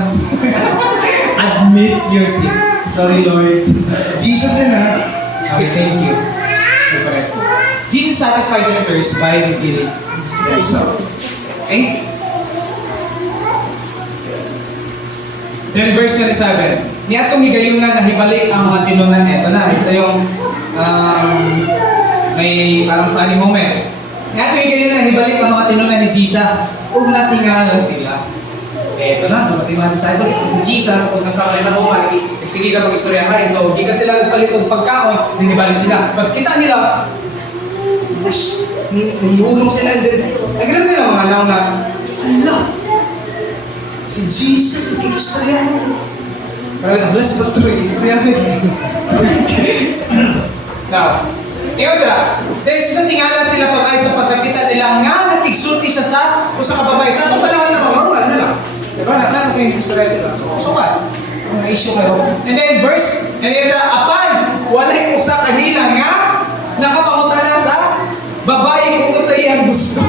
Admit your sin. Sorry Lord. Jesus yan ha. Okay, thank you. Jesus satisfies the thirst by revealing Himself. Okay? Then verse 37. Niya itong higayunan na hibalik ang mga tinunan. Ito na. Ito yung may parang funny moment. Niya itong higayunan na hibalik ang mga tinunan ni Jesus. Huwag natingalan sila. Ito na. Dumating mga disciples. Si Jesus, huwag nang sama na naman. Nagsige ka mag-istoryahan. So, hindi ka sila nagpalit ng pagkaon. Dinibalik sila. Pagkita nila, nahihulong sila. Nagkala nila mga alaw na, ala, si Jesus, nag-istoryahan. Marami na, bless pastor, istorya mo. Now, iyon na, sa Jesus na tingala sila pag ay sa pagkakita nila nga natigsulti siya sa o sa kababay. Sa itong panahon na normal na lang. Diba? Nakano kayo yung istorya sila. So what? May issue kayo. And then verse, and then apan, walay usa kanila nga nakapangutana sa babae kung sa iyang gusto.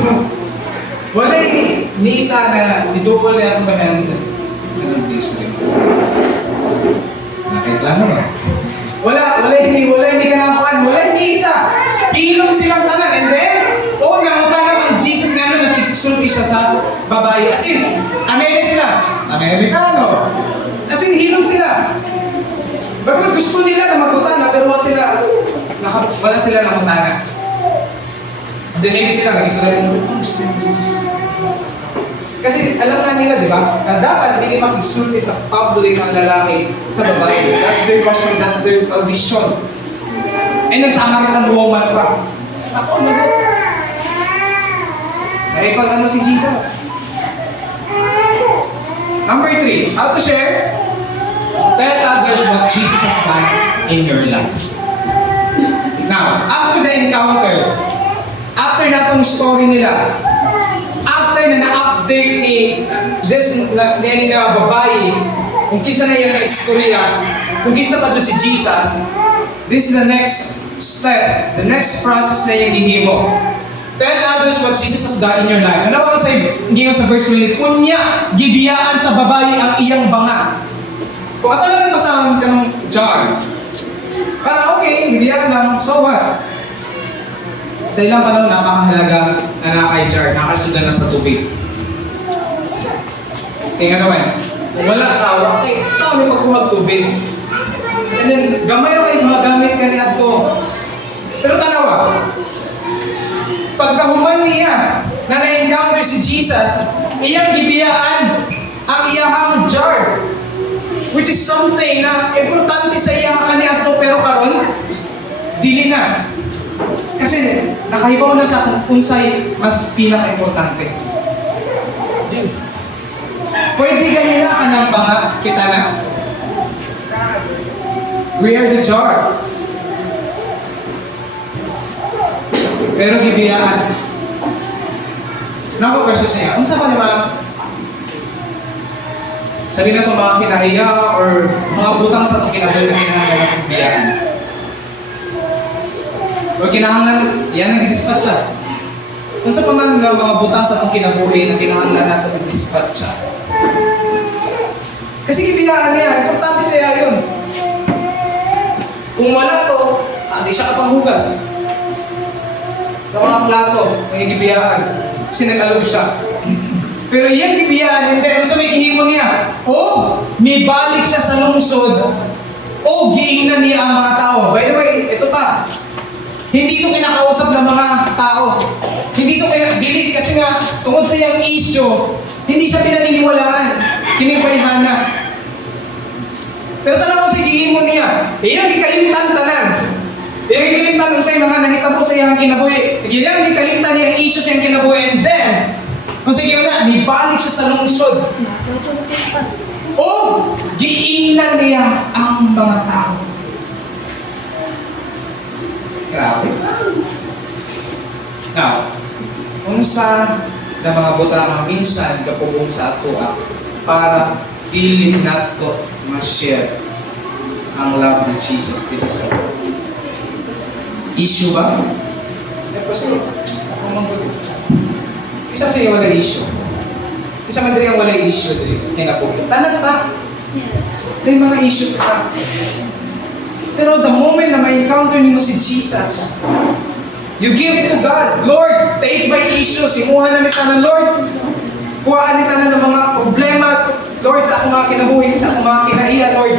Walay ni isa na nidukol niya ang bahan. Ganun din sa nakiklamo na. Wala ni kanakuan, wala ni isa. Kilong silang tanan, and then, nangutanang ang Jesus nga nung nakisulti siya sa babae. As in, Amerikano. As in, hilong sila. Bakit gusto nila na magutana, pero wala sila nakutana. And then maybe sila nag-Israel, gusto nila Jesus. Kasi alam nga nila, di ba, na dapat hindi makiksulti sa public ang lalaki sa babae. That's their custom, that's their tradition. And then Samaritan woman pa. Ako, nagot. Naipag-ano si Jesus. Number 3, how to share? Tell others what Jesus has done in your life. Now, after the encounter, after na tong story nila, after na na-update ni babae, kung kinsa na yan na istorya, kung kinsa pa doon si Jesus, this is the next step, the next process na yung gihimo. Tell others what Jesus has done in your life. Ano ko sa verse 20? Kunya, gibiyaan sa babae ang iyang banga. Kung ato lang basahan ka ng jar, para okay, gibiyaan lang, so what? Sa ilang panahon, napakahalaga na naka-jar, nakasundan na sa tubig. Kaya nga naman, kung wala ka, okay, saan may magkuhag tubig? And then, gamay na kayo mga gamit ka ni Adko. Pero tanawa, pagkahuman niya na na-encounter si Jesus, iyang gibiyaan ang iyang jar. Which is something na importante sa iyang kani Adko, pero karon dili na. Kasi nakahibaw na sa kung unsay mas pinaka-importante. Pwede ganina ka ng banga kita na. We are the jar. Pero gibiyaan. Nako question siya. Unsa pa naman? Sabi na itong mga kinahiya or mga butang sa itong kinabuhi na kinahanglan ng gibiyaan. O kinahanglan, yan ang didispatcha. Kung sa paman ng mga butang sa itong kinabuhi na kinahanglan natin ang dispatcha. Kasi gibiyaan niya, importante siya yun. Kung wala to, di siya kapanghugas. Sa mga plato, may gibiyaan. Kasi nag-alog siya. Pero yan gibiyaan, hindi. Ano sa may gihimo niya? O, may balik siya sa lungsod. O, giingnan niya ang mga tao. By the way, ito pa. Hindi ito kinakausap ng mga tao. Hindi ito delete kasi nga, tungkol sa iyang issue, hindi siya pinaniniwalaan. Kinibayhana. Pero tanaw ko sa gihimo niya, iyang ikalimtan tanan. Iyang ikalimtan kung sa'yo mga nahitabo sa iyang kinabuhi. Iyang ikalimtan niya ang issue sa iyang kinabuhi. And then, kung sige na, nibalik siya sa lungsod. O, giingnan niya ang mga tao. Grabe. Now, unsa na mga butang minsan kapugong sa ato para dili nato ma-share ang love ni Jesus dito sa ato. Issue ba? Kasi, ako manggulo. Isa sa iyo wala issue. Isa man din ang wala issue dito sa kinapugong. Tanan ta? Yes. May mga issue ta. Pero the moment na ma-encounter niyo si Jesus, you give it to God. Lord, take my issue. Simuhan na ni tanan, Lord. Kuhaan ni tanan ng mga problema. Lord, sa akong mga kinabuhi, sa akong mga kinaiya, Lord.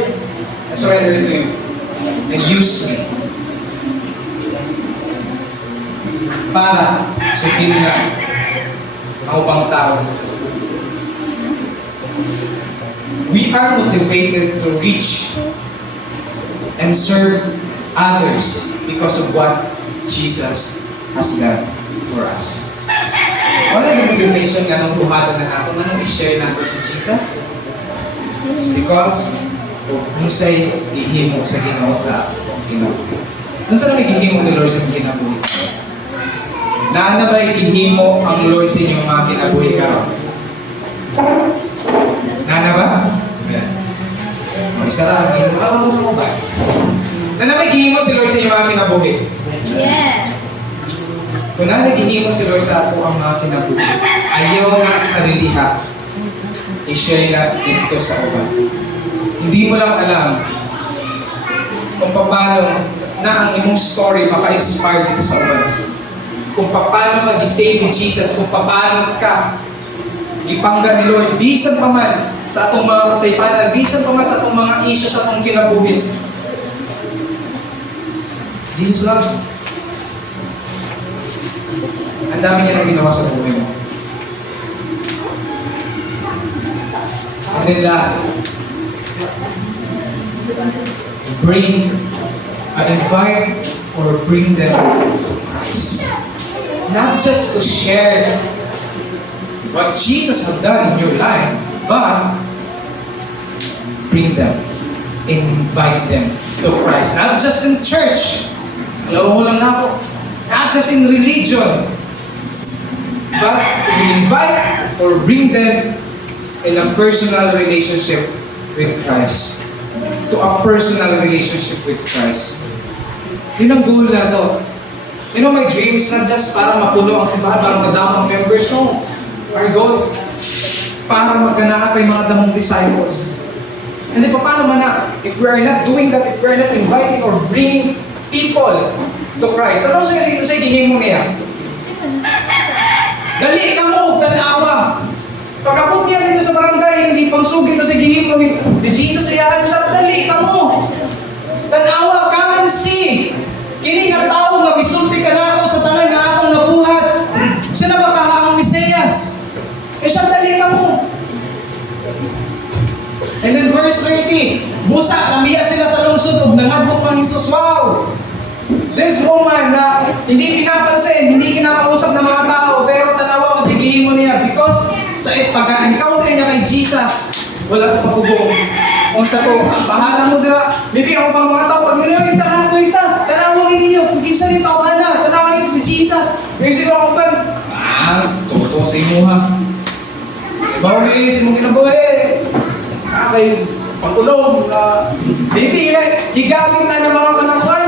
I surrender it to you. And use me. Para sugin na ang upang tao. We are motivated to reach and serve others because of what Jesus has done for us. Wala yung motivation nga nung buhatan na natin, anong i-share natin si Jesus? It's because o unsay gihimo sa Ginoo sa kinabuhi. Unsa na may gihimo ni Lord sa kinabuhi? Naana ba gihimo ang Lord sa inyong mga kinabuhi karon? Naana ba? Ayan. O isa lang ang gihimo. Ano ba? Naana ba gihimo si Lord sa inyong mga kinabuhi? Yes. Kung nagigihimo si Lord sa ako ang mga kinabuhi, ayaw na sarili ha, i-share na dito sa uban. Hindi mo lang alam kung paano na ang imong story maka-inspire dito sa uban. Kung paano ka gisave ni Jesus, kung paano ka ipangga ni Lord, bisan pa man sa atong mga kasaypanan, bisan pa man sa atong mga issue sa atong kinabuhi. Jesus loves you. Ang dami niya na ginawa sa buhay mo. And then last, invite or bring them to Christ. Not just to share what Jesus has done in your life, but bring them, invite them to Christ. Not just in church. Alam mo lang na ako. Not just in religion, but to invite or bring them in a personal relationship with Christ. To a personal relationship with Christ. Yun ang goal na to. You know, my dream is not just para mapuno ang simbahan, para madamang members. No. Our goal is para magganaan pa yung mga damang disciples. And then, paano man na, if we are not doing that, if we are not inviting or bringing people to Christ, ano sa gihimo niya? Dali ka mo, tanawa. Pagkapot niya dito sa barangay, hindi pang sugid sa gihimo ni Jesus, ayahan siya, dali ka mo. Tanawa, come and see. Kini nga tao nga bisulti ka na ako sa tanan nga akong nabuhat. Siya na baka ang Mesiyas. Eh siya, dali ka mo. And then verse 30, busa, namiya sila sa lungsod ug nangadlok ang Jesus. Wow! This woman na hindi pinapansin, hindi kinakausap ng mga tao, pero tanawa ko sa gihimo niya because sa pagka-encounter niya kay Jesus, wala ito pagugong. Kung sa to, bahala mo dira, maybe ako pang mga tao, pag yun, tanawa ninyo, kung kinsa ni tawahan tanawa ninyo si Jesus. Yung siguro ako ba, totoo sa imo ha. Ibaw ni, sa mong kinabuhi. Kay pagkulong, maybe, higamit na ng mga kanakwan,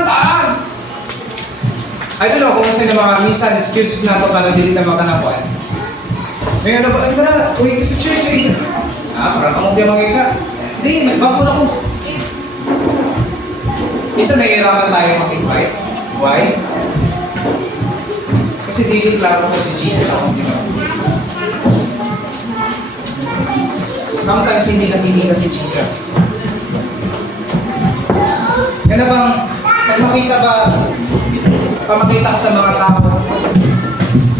I don't know kung saan yung mga minsan excuses na ito para dili na makanapuan. May ano ba, ito na, uwi ka sa church eh. Parang kamong mga ika. Hindi, nagbago na ko. Minsan nahihirapan tayo mag-invite. Why? Kasi dili klaro ko si Jesus akong ginagawa. Sometimes hindi nakikita si Jesus. Yan na bang, pamakita ka sa mga tao,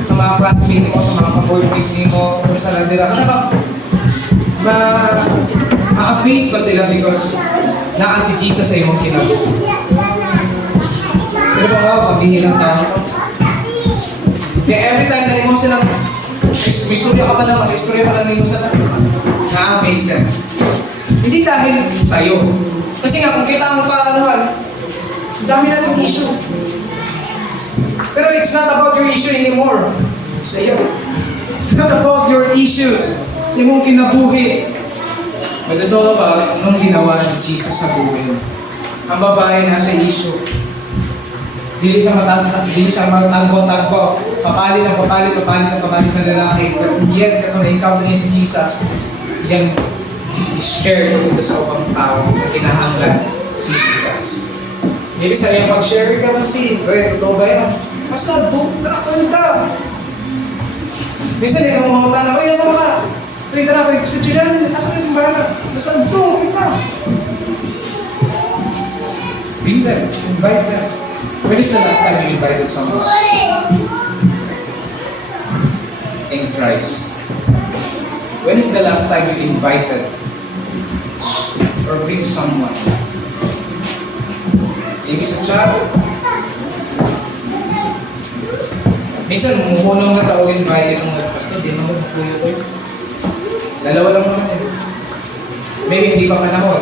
sa mga classmate mo, sa mga ka-boardmate mo, kung sa nadira, ano ba, ma-amaze ba sila because naa si Jesus sa iyong kinabuhi? Pero ba, pabihirang tao. Kaya every time na imo silang, may istorya ka pa lang, may istorya pa lang imo sa na-amaze ka. Hindi dahil sa'yo. Kasi nga, kung kita ang paanuhan, dami na itong issue. Pero it's not about your issue anymore. Sa'yo. It's not about your issues. Sa imong kinabuhi. But it's all about anong ginawa ni Jesus sa buhay. Ang babae na sa issue. Dili siya magtagbo-tagbo. Papalit ng lalaki. But yet, kung na-encounter niya si Jesus, yan i-share ko dito sa upang tao na kinahanglan si Jesus. Maybe sa iyong pag-share ka ng sin, totoo ba yan? Basta, tarakan ka. Minsan, hindi ka mga utana, asa ka? Tara, sa Julian, asa ka na simbahan ka? Basta, kita. Bring them, invite them. When is the last time you invited someone? In Christ. When is the last time you invited or bring someone? Maybe sa chat. Minsan, mumuhulong na tao invite ng basta, di naman kuya ko. Dalawa lang naman yun. Maybe hindi pa panahon.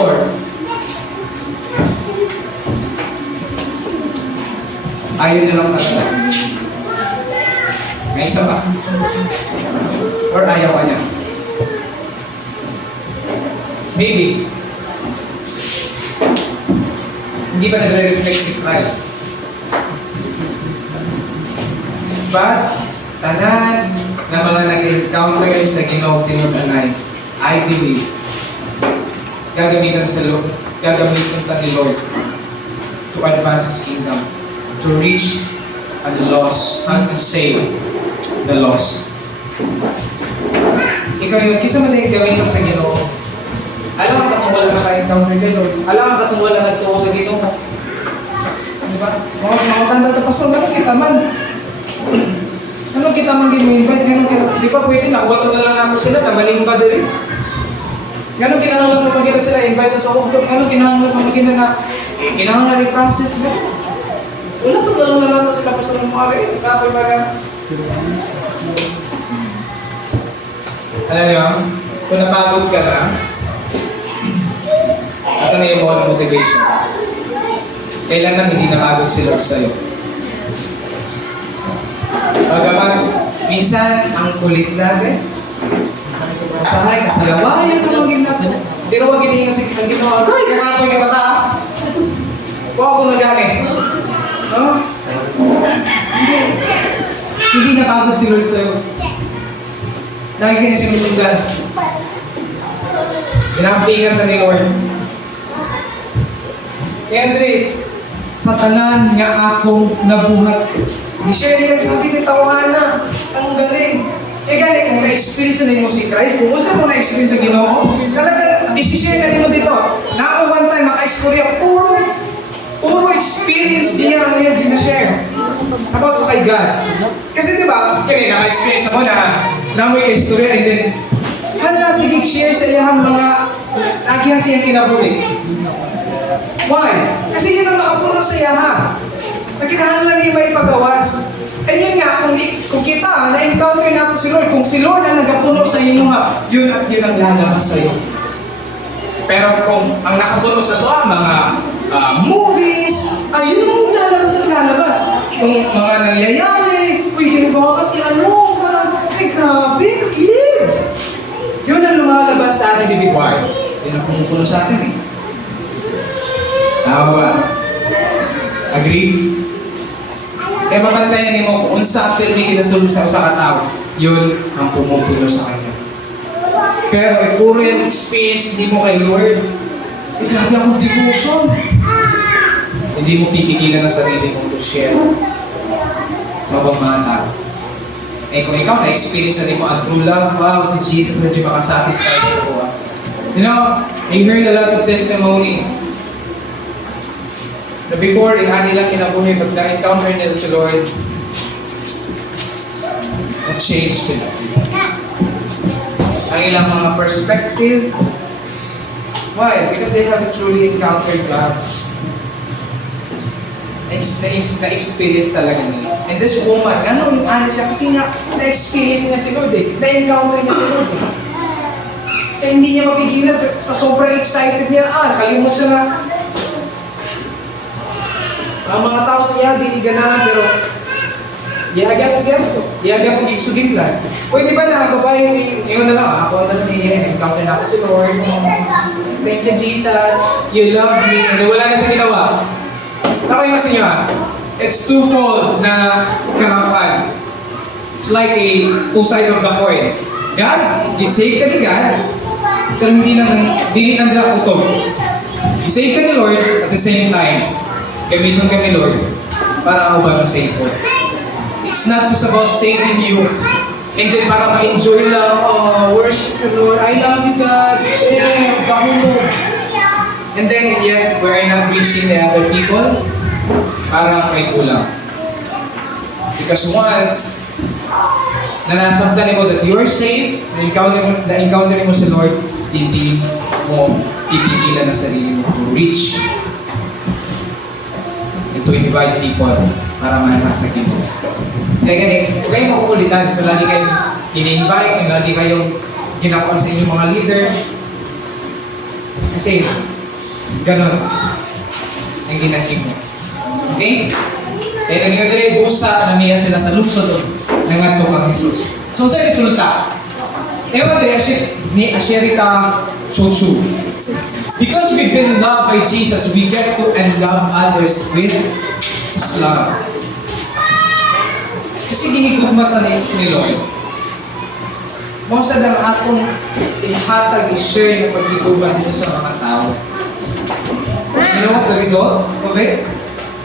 Or, ayaw niya lang talaga. May isa pa. Or ayaw ka niya. Maybe, hindi pa nagre-reflect si Christ. But, tanan na mga nag-encounter kayo sa Ginoo tinutunay, I believe, gagamitan pa ni Lord to advance His kingdom, to reach the lost, and to save the lost. Ikaw yun, kisa man na gamitan sa Ginoo, alam ang katungwala na ka-encounter kay Lord, alam ang katungwala na nagtuko sa Ginoo. Diba? Mga tanda ta pastor, anong kita man? Anong kita man gino-invite? Ganun kita, di ba pwede na, uwato na lang nato sila, na malimba din. Ganun kinahanglan na magkita sila, invite na sa hukdom, ganun kinahanglan na magkita na, kinahanglan yung process mo. Wala to na lang na nato sila pastor ng mga rin, kapoy ba na? Alam niyo, kung napagod ka na, ito na yung mga motivation. Kailangan hindi napagod si Lord sa'yo. Bagaman, minsan, ang kulit natin, sahay, kasalawayan na maging natin. Pero huwag hinihingan sa kitang ginawa, ay, kakakoy ka bata. Huwag ako nagamit. No? Hindi napagod si Lord sa'yo. Lagi ka niya sinutundan. Ginampingan na ni Lord. Andre, sa tanan nga akong nabuhat. I-share niya, pinagtitawahan na. Ang galing. Galing, kung na-experience na mo si Christ, kung usa mo na-experience sa Ginoo, talaga, i-share na mo dito. Na ako one time, maka-istorya, puro experience niya ang iyong ginashare about sa kay God. Kasi diba, kaya naka-experience na mo na namoy ka-istorya, and then, hala, sige, share sa iyang mga nagihan siyang kinabuhi. Why? Kasi yun ang nakapuno sa iyaha. Nagkinahanglan niya may ipagawas. And yun nga, kung kita, na-encounter natin si Lord, kung si Lord ang nagapuno sa inyo, yun at yun ang lalabas sa iyo. Pero kung ang nakapuno sa ito, mga movies, ay yun ang lalabas at lalabas. Kung mga nangyayari, uy, ginawa kasi ano ka, ay grabe, kakilig. Yun ang lumalabas sa ating bibigwar. Yun ang pumupuno sa atin eh. Tama ba? Agree? Kaya mabantayan niyo mo kung unsa pirmi kinasulod sa usa ka tao, yun ang pumupuno sa kanya. Pero puro yung experience hindi mo kay Lord, grabe akong devotion. Hindi mo pipigilan ang sarili mo to share sa ibang mga tao. Kung ikaw na-experience na mo ang true love, wow, si Jesus na di makasatisfied sa buhay. You know, I heard a lot of testimonies na before, inani lang kinabuhi, pag na-encounter nila si Lord, na-change sila. Ang ilang mga perspective. Why? Because they have truly encountered God. Na-experience talaga nila. And this woman, ano yung ano siya? Kasi nga, na-experience niya si Lord eh. Na-encounter niya si Lord eh. Kaya hindi niya mapigilan sa sobrang excited niya. Kalimot siya na, ang mga tao sa iya, di ganahan, pero ihagya po gito. Ihagya po gigsugin lang. Pwede ba na ako ba yung na lang, ako na encounter na ako si Lord. Thank you, Jesus. You love me. And wala na siya ginawa. Ako yung sa inyo it's twofold na karapan. It's like a two side of the coin. God, gisave ka ni God, pero hindi lang nila utog. Gisave ka ni Lord at the same time. Gamitin ka ni Lord para ako ba ma-save po. It's not just about saving you and then para ma-enjoy lang, worship you Lord, I love you God, kahulog. And then yet, we're not reaching the other people, parang may kulang. Because once na nasabtan mo that you're saved, na-encounter mo si Lord, hindi mo pipigilan ang sarili mo to reach to invite people para manasagin mo. Kaya ganit, huwag kayong makukulitan kung lagi kayong in-invite, kung lagi kayong ginakuan sa inyong mga leader. Kasi, ganon ang ginahimo. Okay? Kaya naging dire busa na niya sila sa lukso doon ng ato kang Jesus. So, sa resulta, ewan dire ni Asherika Chochu. Because we've been loved by Jesus, we get to love others with His love. Kasi gihigugmatan ni Lord. Mo sa dang atong ihatag, i-share yung paghiguban dito sa mga tao. You know what the result of it?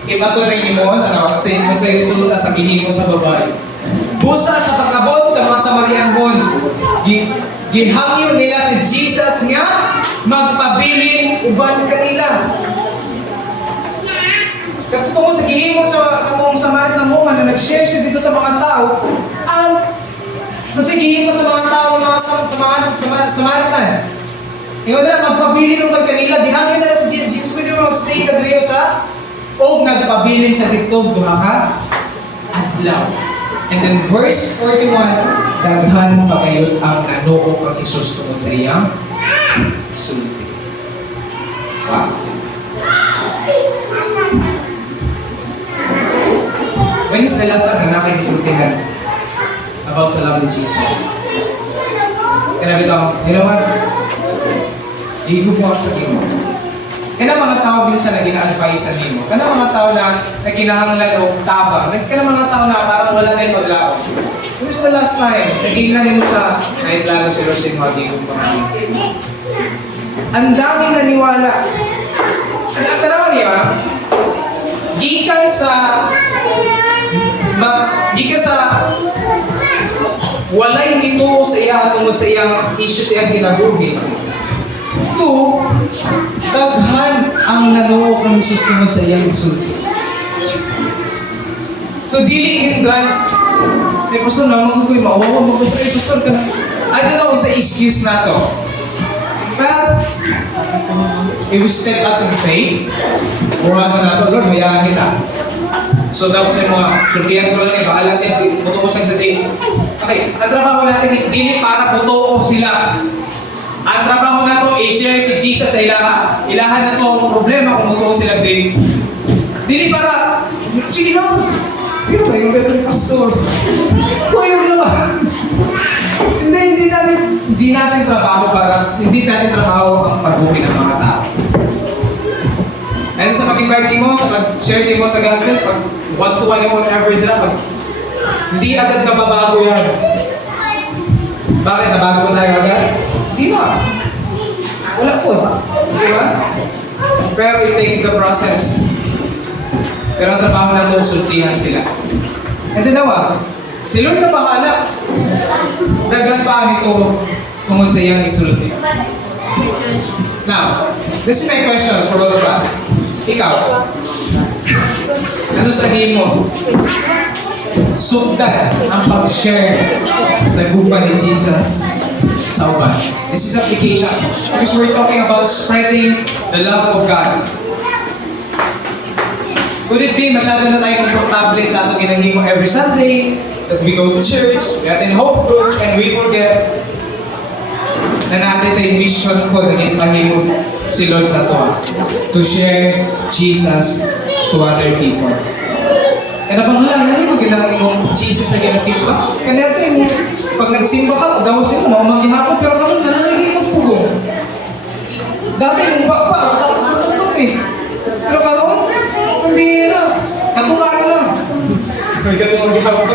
Iba to na imon, sa resulta sa gihimo sa babae. Busa sa pagkabot sa mga Samarianhon, gihangyo nila si Jesus nga magpabilin uban kanila. Katutungo sa gihimo sa katong Samaritan woman na nag-share siya dito sa mga tao, kasi gihimo sa mga tao mga Samaritan. Ingon na magpabilin uban kanila, gihangyo nila si Jesus pwede mo mag-stay ka diriyo sa og nagpabilin sa dito duha ka adlaw. And then verse 41, daghan pa kayo ang nanuo kang Jesus tungod sa iyang isulti. Wow. When is the last time na nakikisultihan about sa love ni Jesus? Kaya bitaw, you know what? Higog mo sa imo. Kaya mga tao minsan na gina-advise sa nimo. Kaya mga tao na kinahanglan o tabang. Kaya mga tao na parang wala na yung maglao. When is the last time? Nagiging mo sa kahit lalo si Lord sa mga higog mo. Ang daming naniwala. Ang naman niya, gikan sa walay nito sa iya tungod sa iyang issue sa iyang kinabuhi. Two, daghan ang nanuo kang Jesus tungod sa iyang isulti. So dili hindrance. Ay pastor na magkukuy maawawa mo pastor ay pastor ka. I don't know sa excuse na to. But if we step out in faith, buhaton na to, Lord, hayaan kita. So daw sa mga sultihan ko lang bahala siya buto ko sa day. Okay, ang trabaho natin dili para buto sila. Ang trabaho nato i-share si Jesus sa ilaha. Ilahan na to ang problema kung buto sila day. Dili para sige no. Pero ba yung better pastor? Kuya na ba? Hindi natin trabaho ang pagbuhay ng mga tao. Ayun sa pag-invite mo, sa pag-share mo sa gospel, pag one-to-one mo every drop, hindi agad na mabago yan. Bakit? Nabago mo tayo agad? Hindi na. Wala po. Di ba? Pero it takes the process. Pero ang trabaho na ito, sultihan sila. And then nawa, si Lord na bahala. Dagan pa nito tungod sa iyang isulti. Now, this is my question for all of us. Ikaw, ano sabihin mo? Sugdan ang pag-share sa gupa ni Jesus sa uban. This is application because we're talking about spreading the love of God. Could it be masyado na tayo komportable sa atong ginahimo every Sunday, that we go to church, we attend hope groups, and we forget na natin tayo mission ko na ginahimo si Lord sa toa to share Jesus to other people. Kaya napang lang, hindi mo ginahimo Jesus na ginasimba. Kaya natin mo, pag nagsimba ka, daw siya mo, maghihapon, pero kami nananagimot pugo. Dati mong bapa, tatot eh. Pero karoon, hindi na. Katunga ka lang. May ganun maghihapon.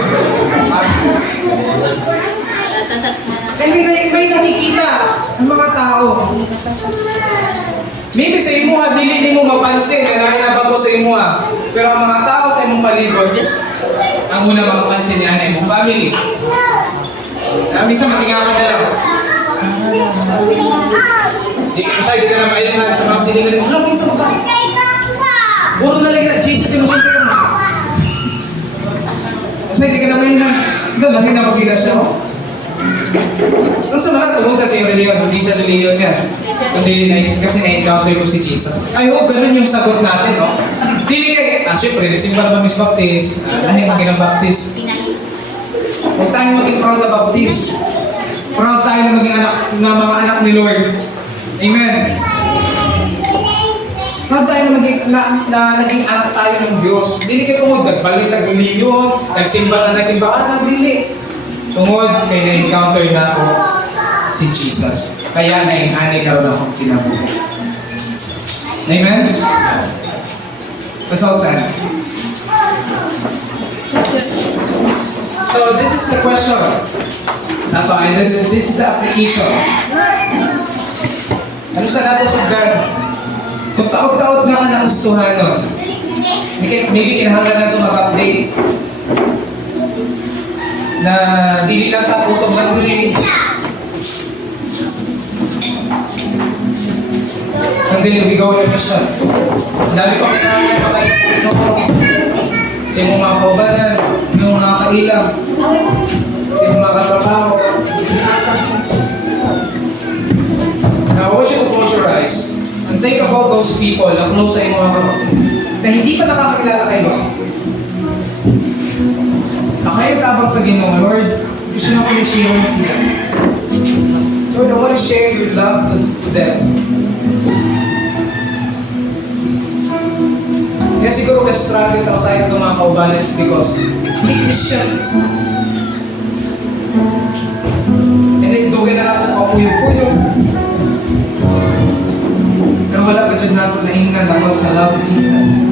May nakikita ang mga tao. Maybe sa imuha, dili mo mapansin na nakinabago sa imuha. Pero ang mga tao sa imong palibot, ang una makapansin niya na imong family. Minsan matingakan na lang. Di ka na mailhan sa mga siningan mo. Alam, minsan maka. Puro na lang na, Jesus, sinusunti ka na. Kasi di ka na mailhan. Lagi na magkita siya. Kung sa mga tungkol kasi yung reliyon, hindi sa reliyon yan. Kasi na-encounter ko si Jesus. I hope ganun yung sagot natin, no? Dili kay, syempre, nagsimba naman Miss Baptist, lahat maging ang Baptist. Huwag tayo maging proud na Baptist. Proud tayo na maging anak, na mga anak ni Lord. Amen. Para tayo naging anak tayo ng Diyos. Dili kayo tungod, nagbalik nagliyon, nagsimba na nagsimbahan, dili. Tungod, kaya na-encounter na ako si Jesus. Kaya na-inani ka rin akong kinabuhi. Amen? That's all said. So this is the question. Nato, and then this is the application. Ano sa nato sa God? Kung taot-taot na ka nakustuhan nun, maybe kinahanglan na ito mag-update na dili lang takutog ng dili. Ang dili bigaw yung mission. Ang dami pa kinahanglan makaintino ko. Sa mga mga kaubanan, yung mga kailang, sa mga katrabaho, sinasang. Now, I want you to close your eyes and think about those people na close sa mga kapatid na hindi pa nakakakilala kayo. Kayo tabang sa Ginoo, Lord, gusto na ko i-share sila. Lord, I want to share your love to them. Kaya siguro ka-struggle ako sa isang mga kaubanan is because hindi Christians. And then, dugay na natin kapuyo-puyo. Pero wala ka dyan natin nahingan about sa love of Jesus.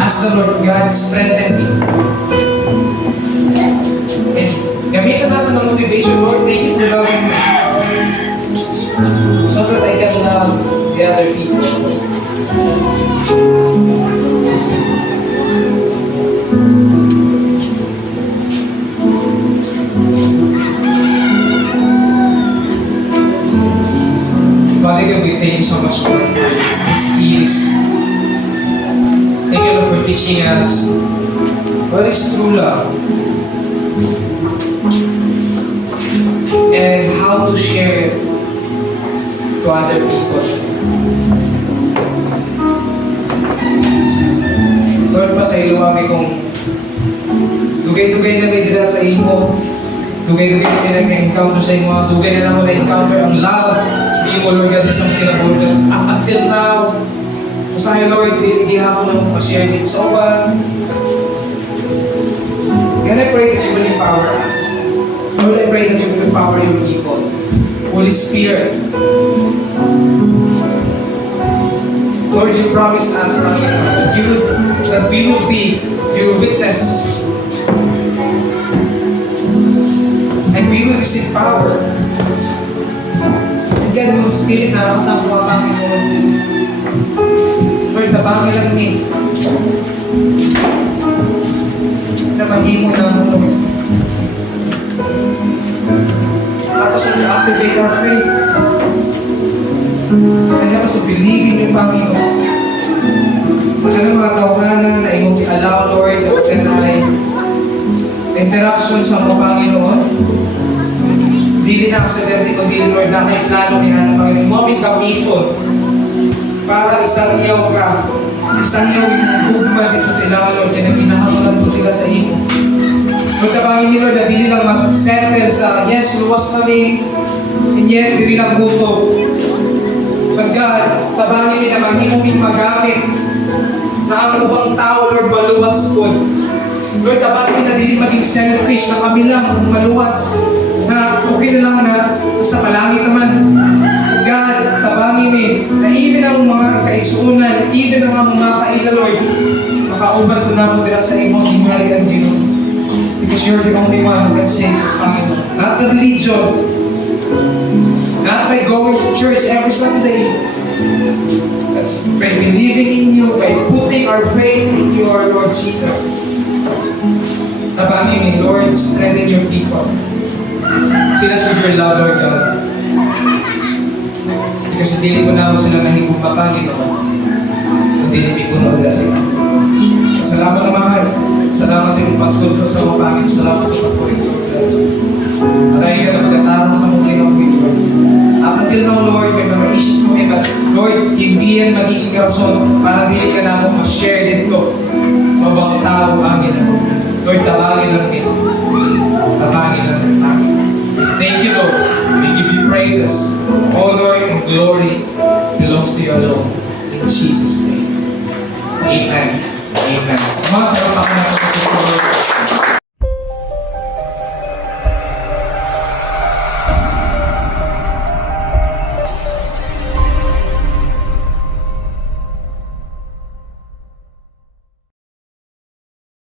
Ask the Lord God, strengthen me. And gamitan natin ng motivation, Lord, thank you for loving me. So that I can love the other people. Father God, we thank you so much, Lord, for this series. Thank you, Lord, for teaching us what is true love and how to share it to other people. Lord, pasaylo kami kung dugay-dugay na may dila sa imo, dugay-dugay na may nag-encounter sa imo, dugay na lang mo na-encounter ang love, hindi mo, Lord God, isang kinabulgan. Until now, usahay, Lord, diligihan ko na mag-share dito sa uban. And I pray that you will empower us. Lord, I pray that you will empower your people. Holy Spirit, Lord, you promised us that we will be your witness. And we will receive power. And God, Holy Spirit, na sa mga Panginoon. Lord, nabangin lang ni. Na mahimo na mo. Tapos na activate our faith. Kaya mas to believe in yung Panginoon. Magkano mga tawanan na imong i-allow, Lord, na mag-deny interaction sa mga Panginoon. Dili na aksidente kung dili, Lord, na kayo plano ni Hana Panginoon. Moming gamiton para isang iyaw ka. Isang iyaw yung ugma dito sa sila, Lord, kaya nagkinahamulan po sila sa imo. Lord, tabangin niyo, Lord, na dili lang mag-settle sa, yes, luwas kami, and yet, dili lang guto. But God, tabangin niyo na maghimuming magamit na ang ubang tao, Lord, maluwas po. Lord, tabangin niyo na dili maging selfish na kami lang maluwas. Na okay na lang na sa palangit naman. God, tabangin niyo na even ang mga kaisunan, even ang mga kaila, Lord, makauban ko na mo din sa imo, hingali ang Ginoo. Because you're the only one who can save us, Panginoon. Not the religion. Not by going to church every Sunday. That's by believing in you, by putting our faith in you, our Lord Jesus. Tabangin ni Lord, strengthen your people. Fill us with your love, Lord God. Because hindi mo na sila mahigong Panginoon. Hindi na puno nila sila. Salamat na mahal. Salamat sa iyong pagtulog sa mga Panginoon. Salamat sa pagkurito. Maraming ka na magkatarong sa mong kinawin, Lord. Until now, Lord, may mga issues mo but Lord, hindi yan magiging rason para hindi ka na ako mag-share dito sa mga tao, Panginoon. Lord, tabangin lang din. Tabangin lang din, Panginoon. Thank you, Lord. We give you praises. Honor and glory belongs to you alone. In In Jesus' name. Amen. Amen. Mga sarap ako na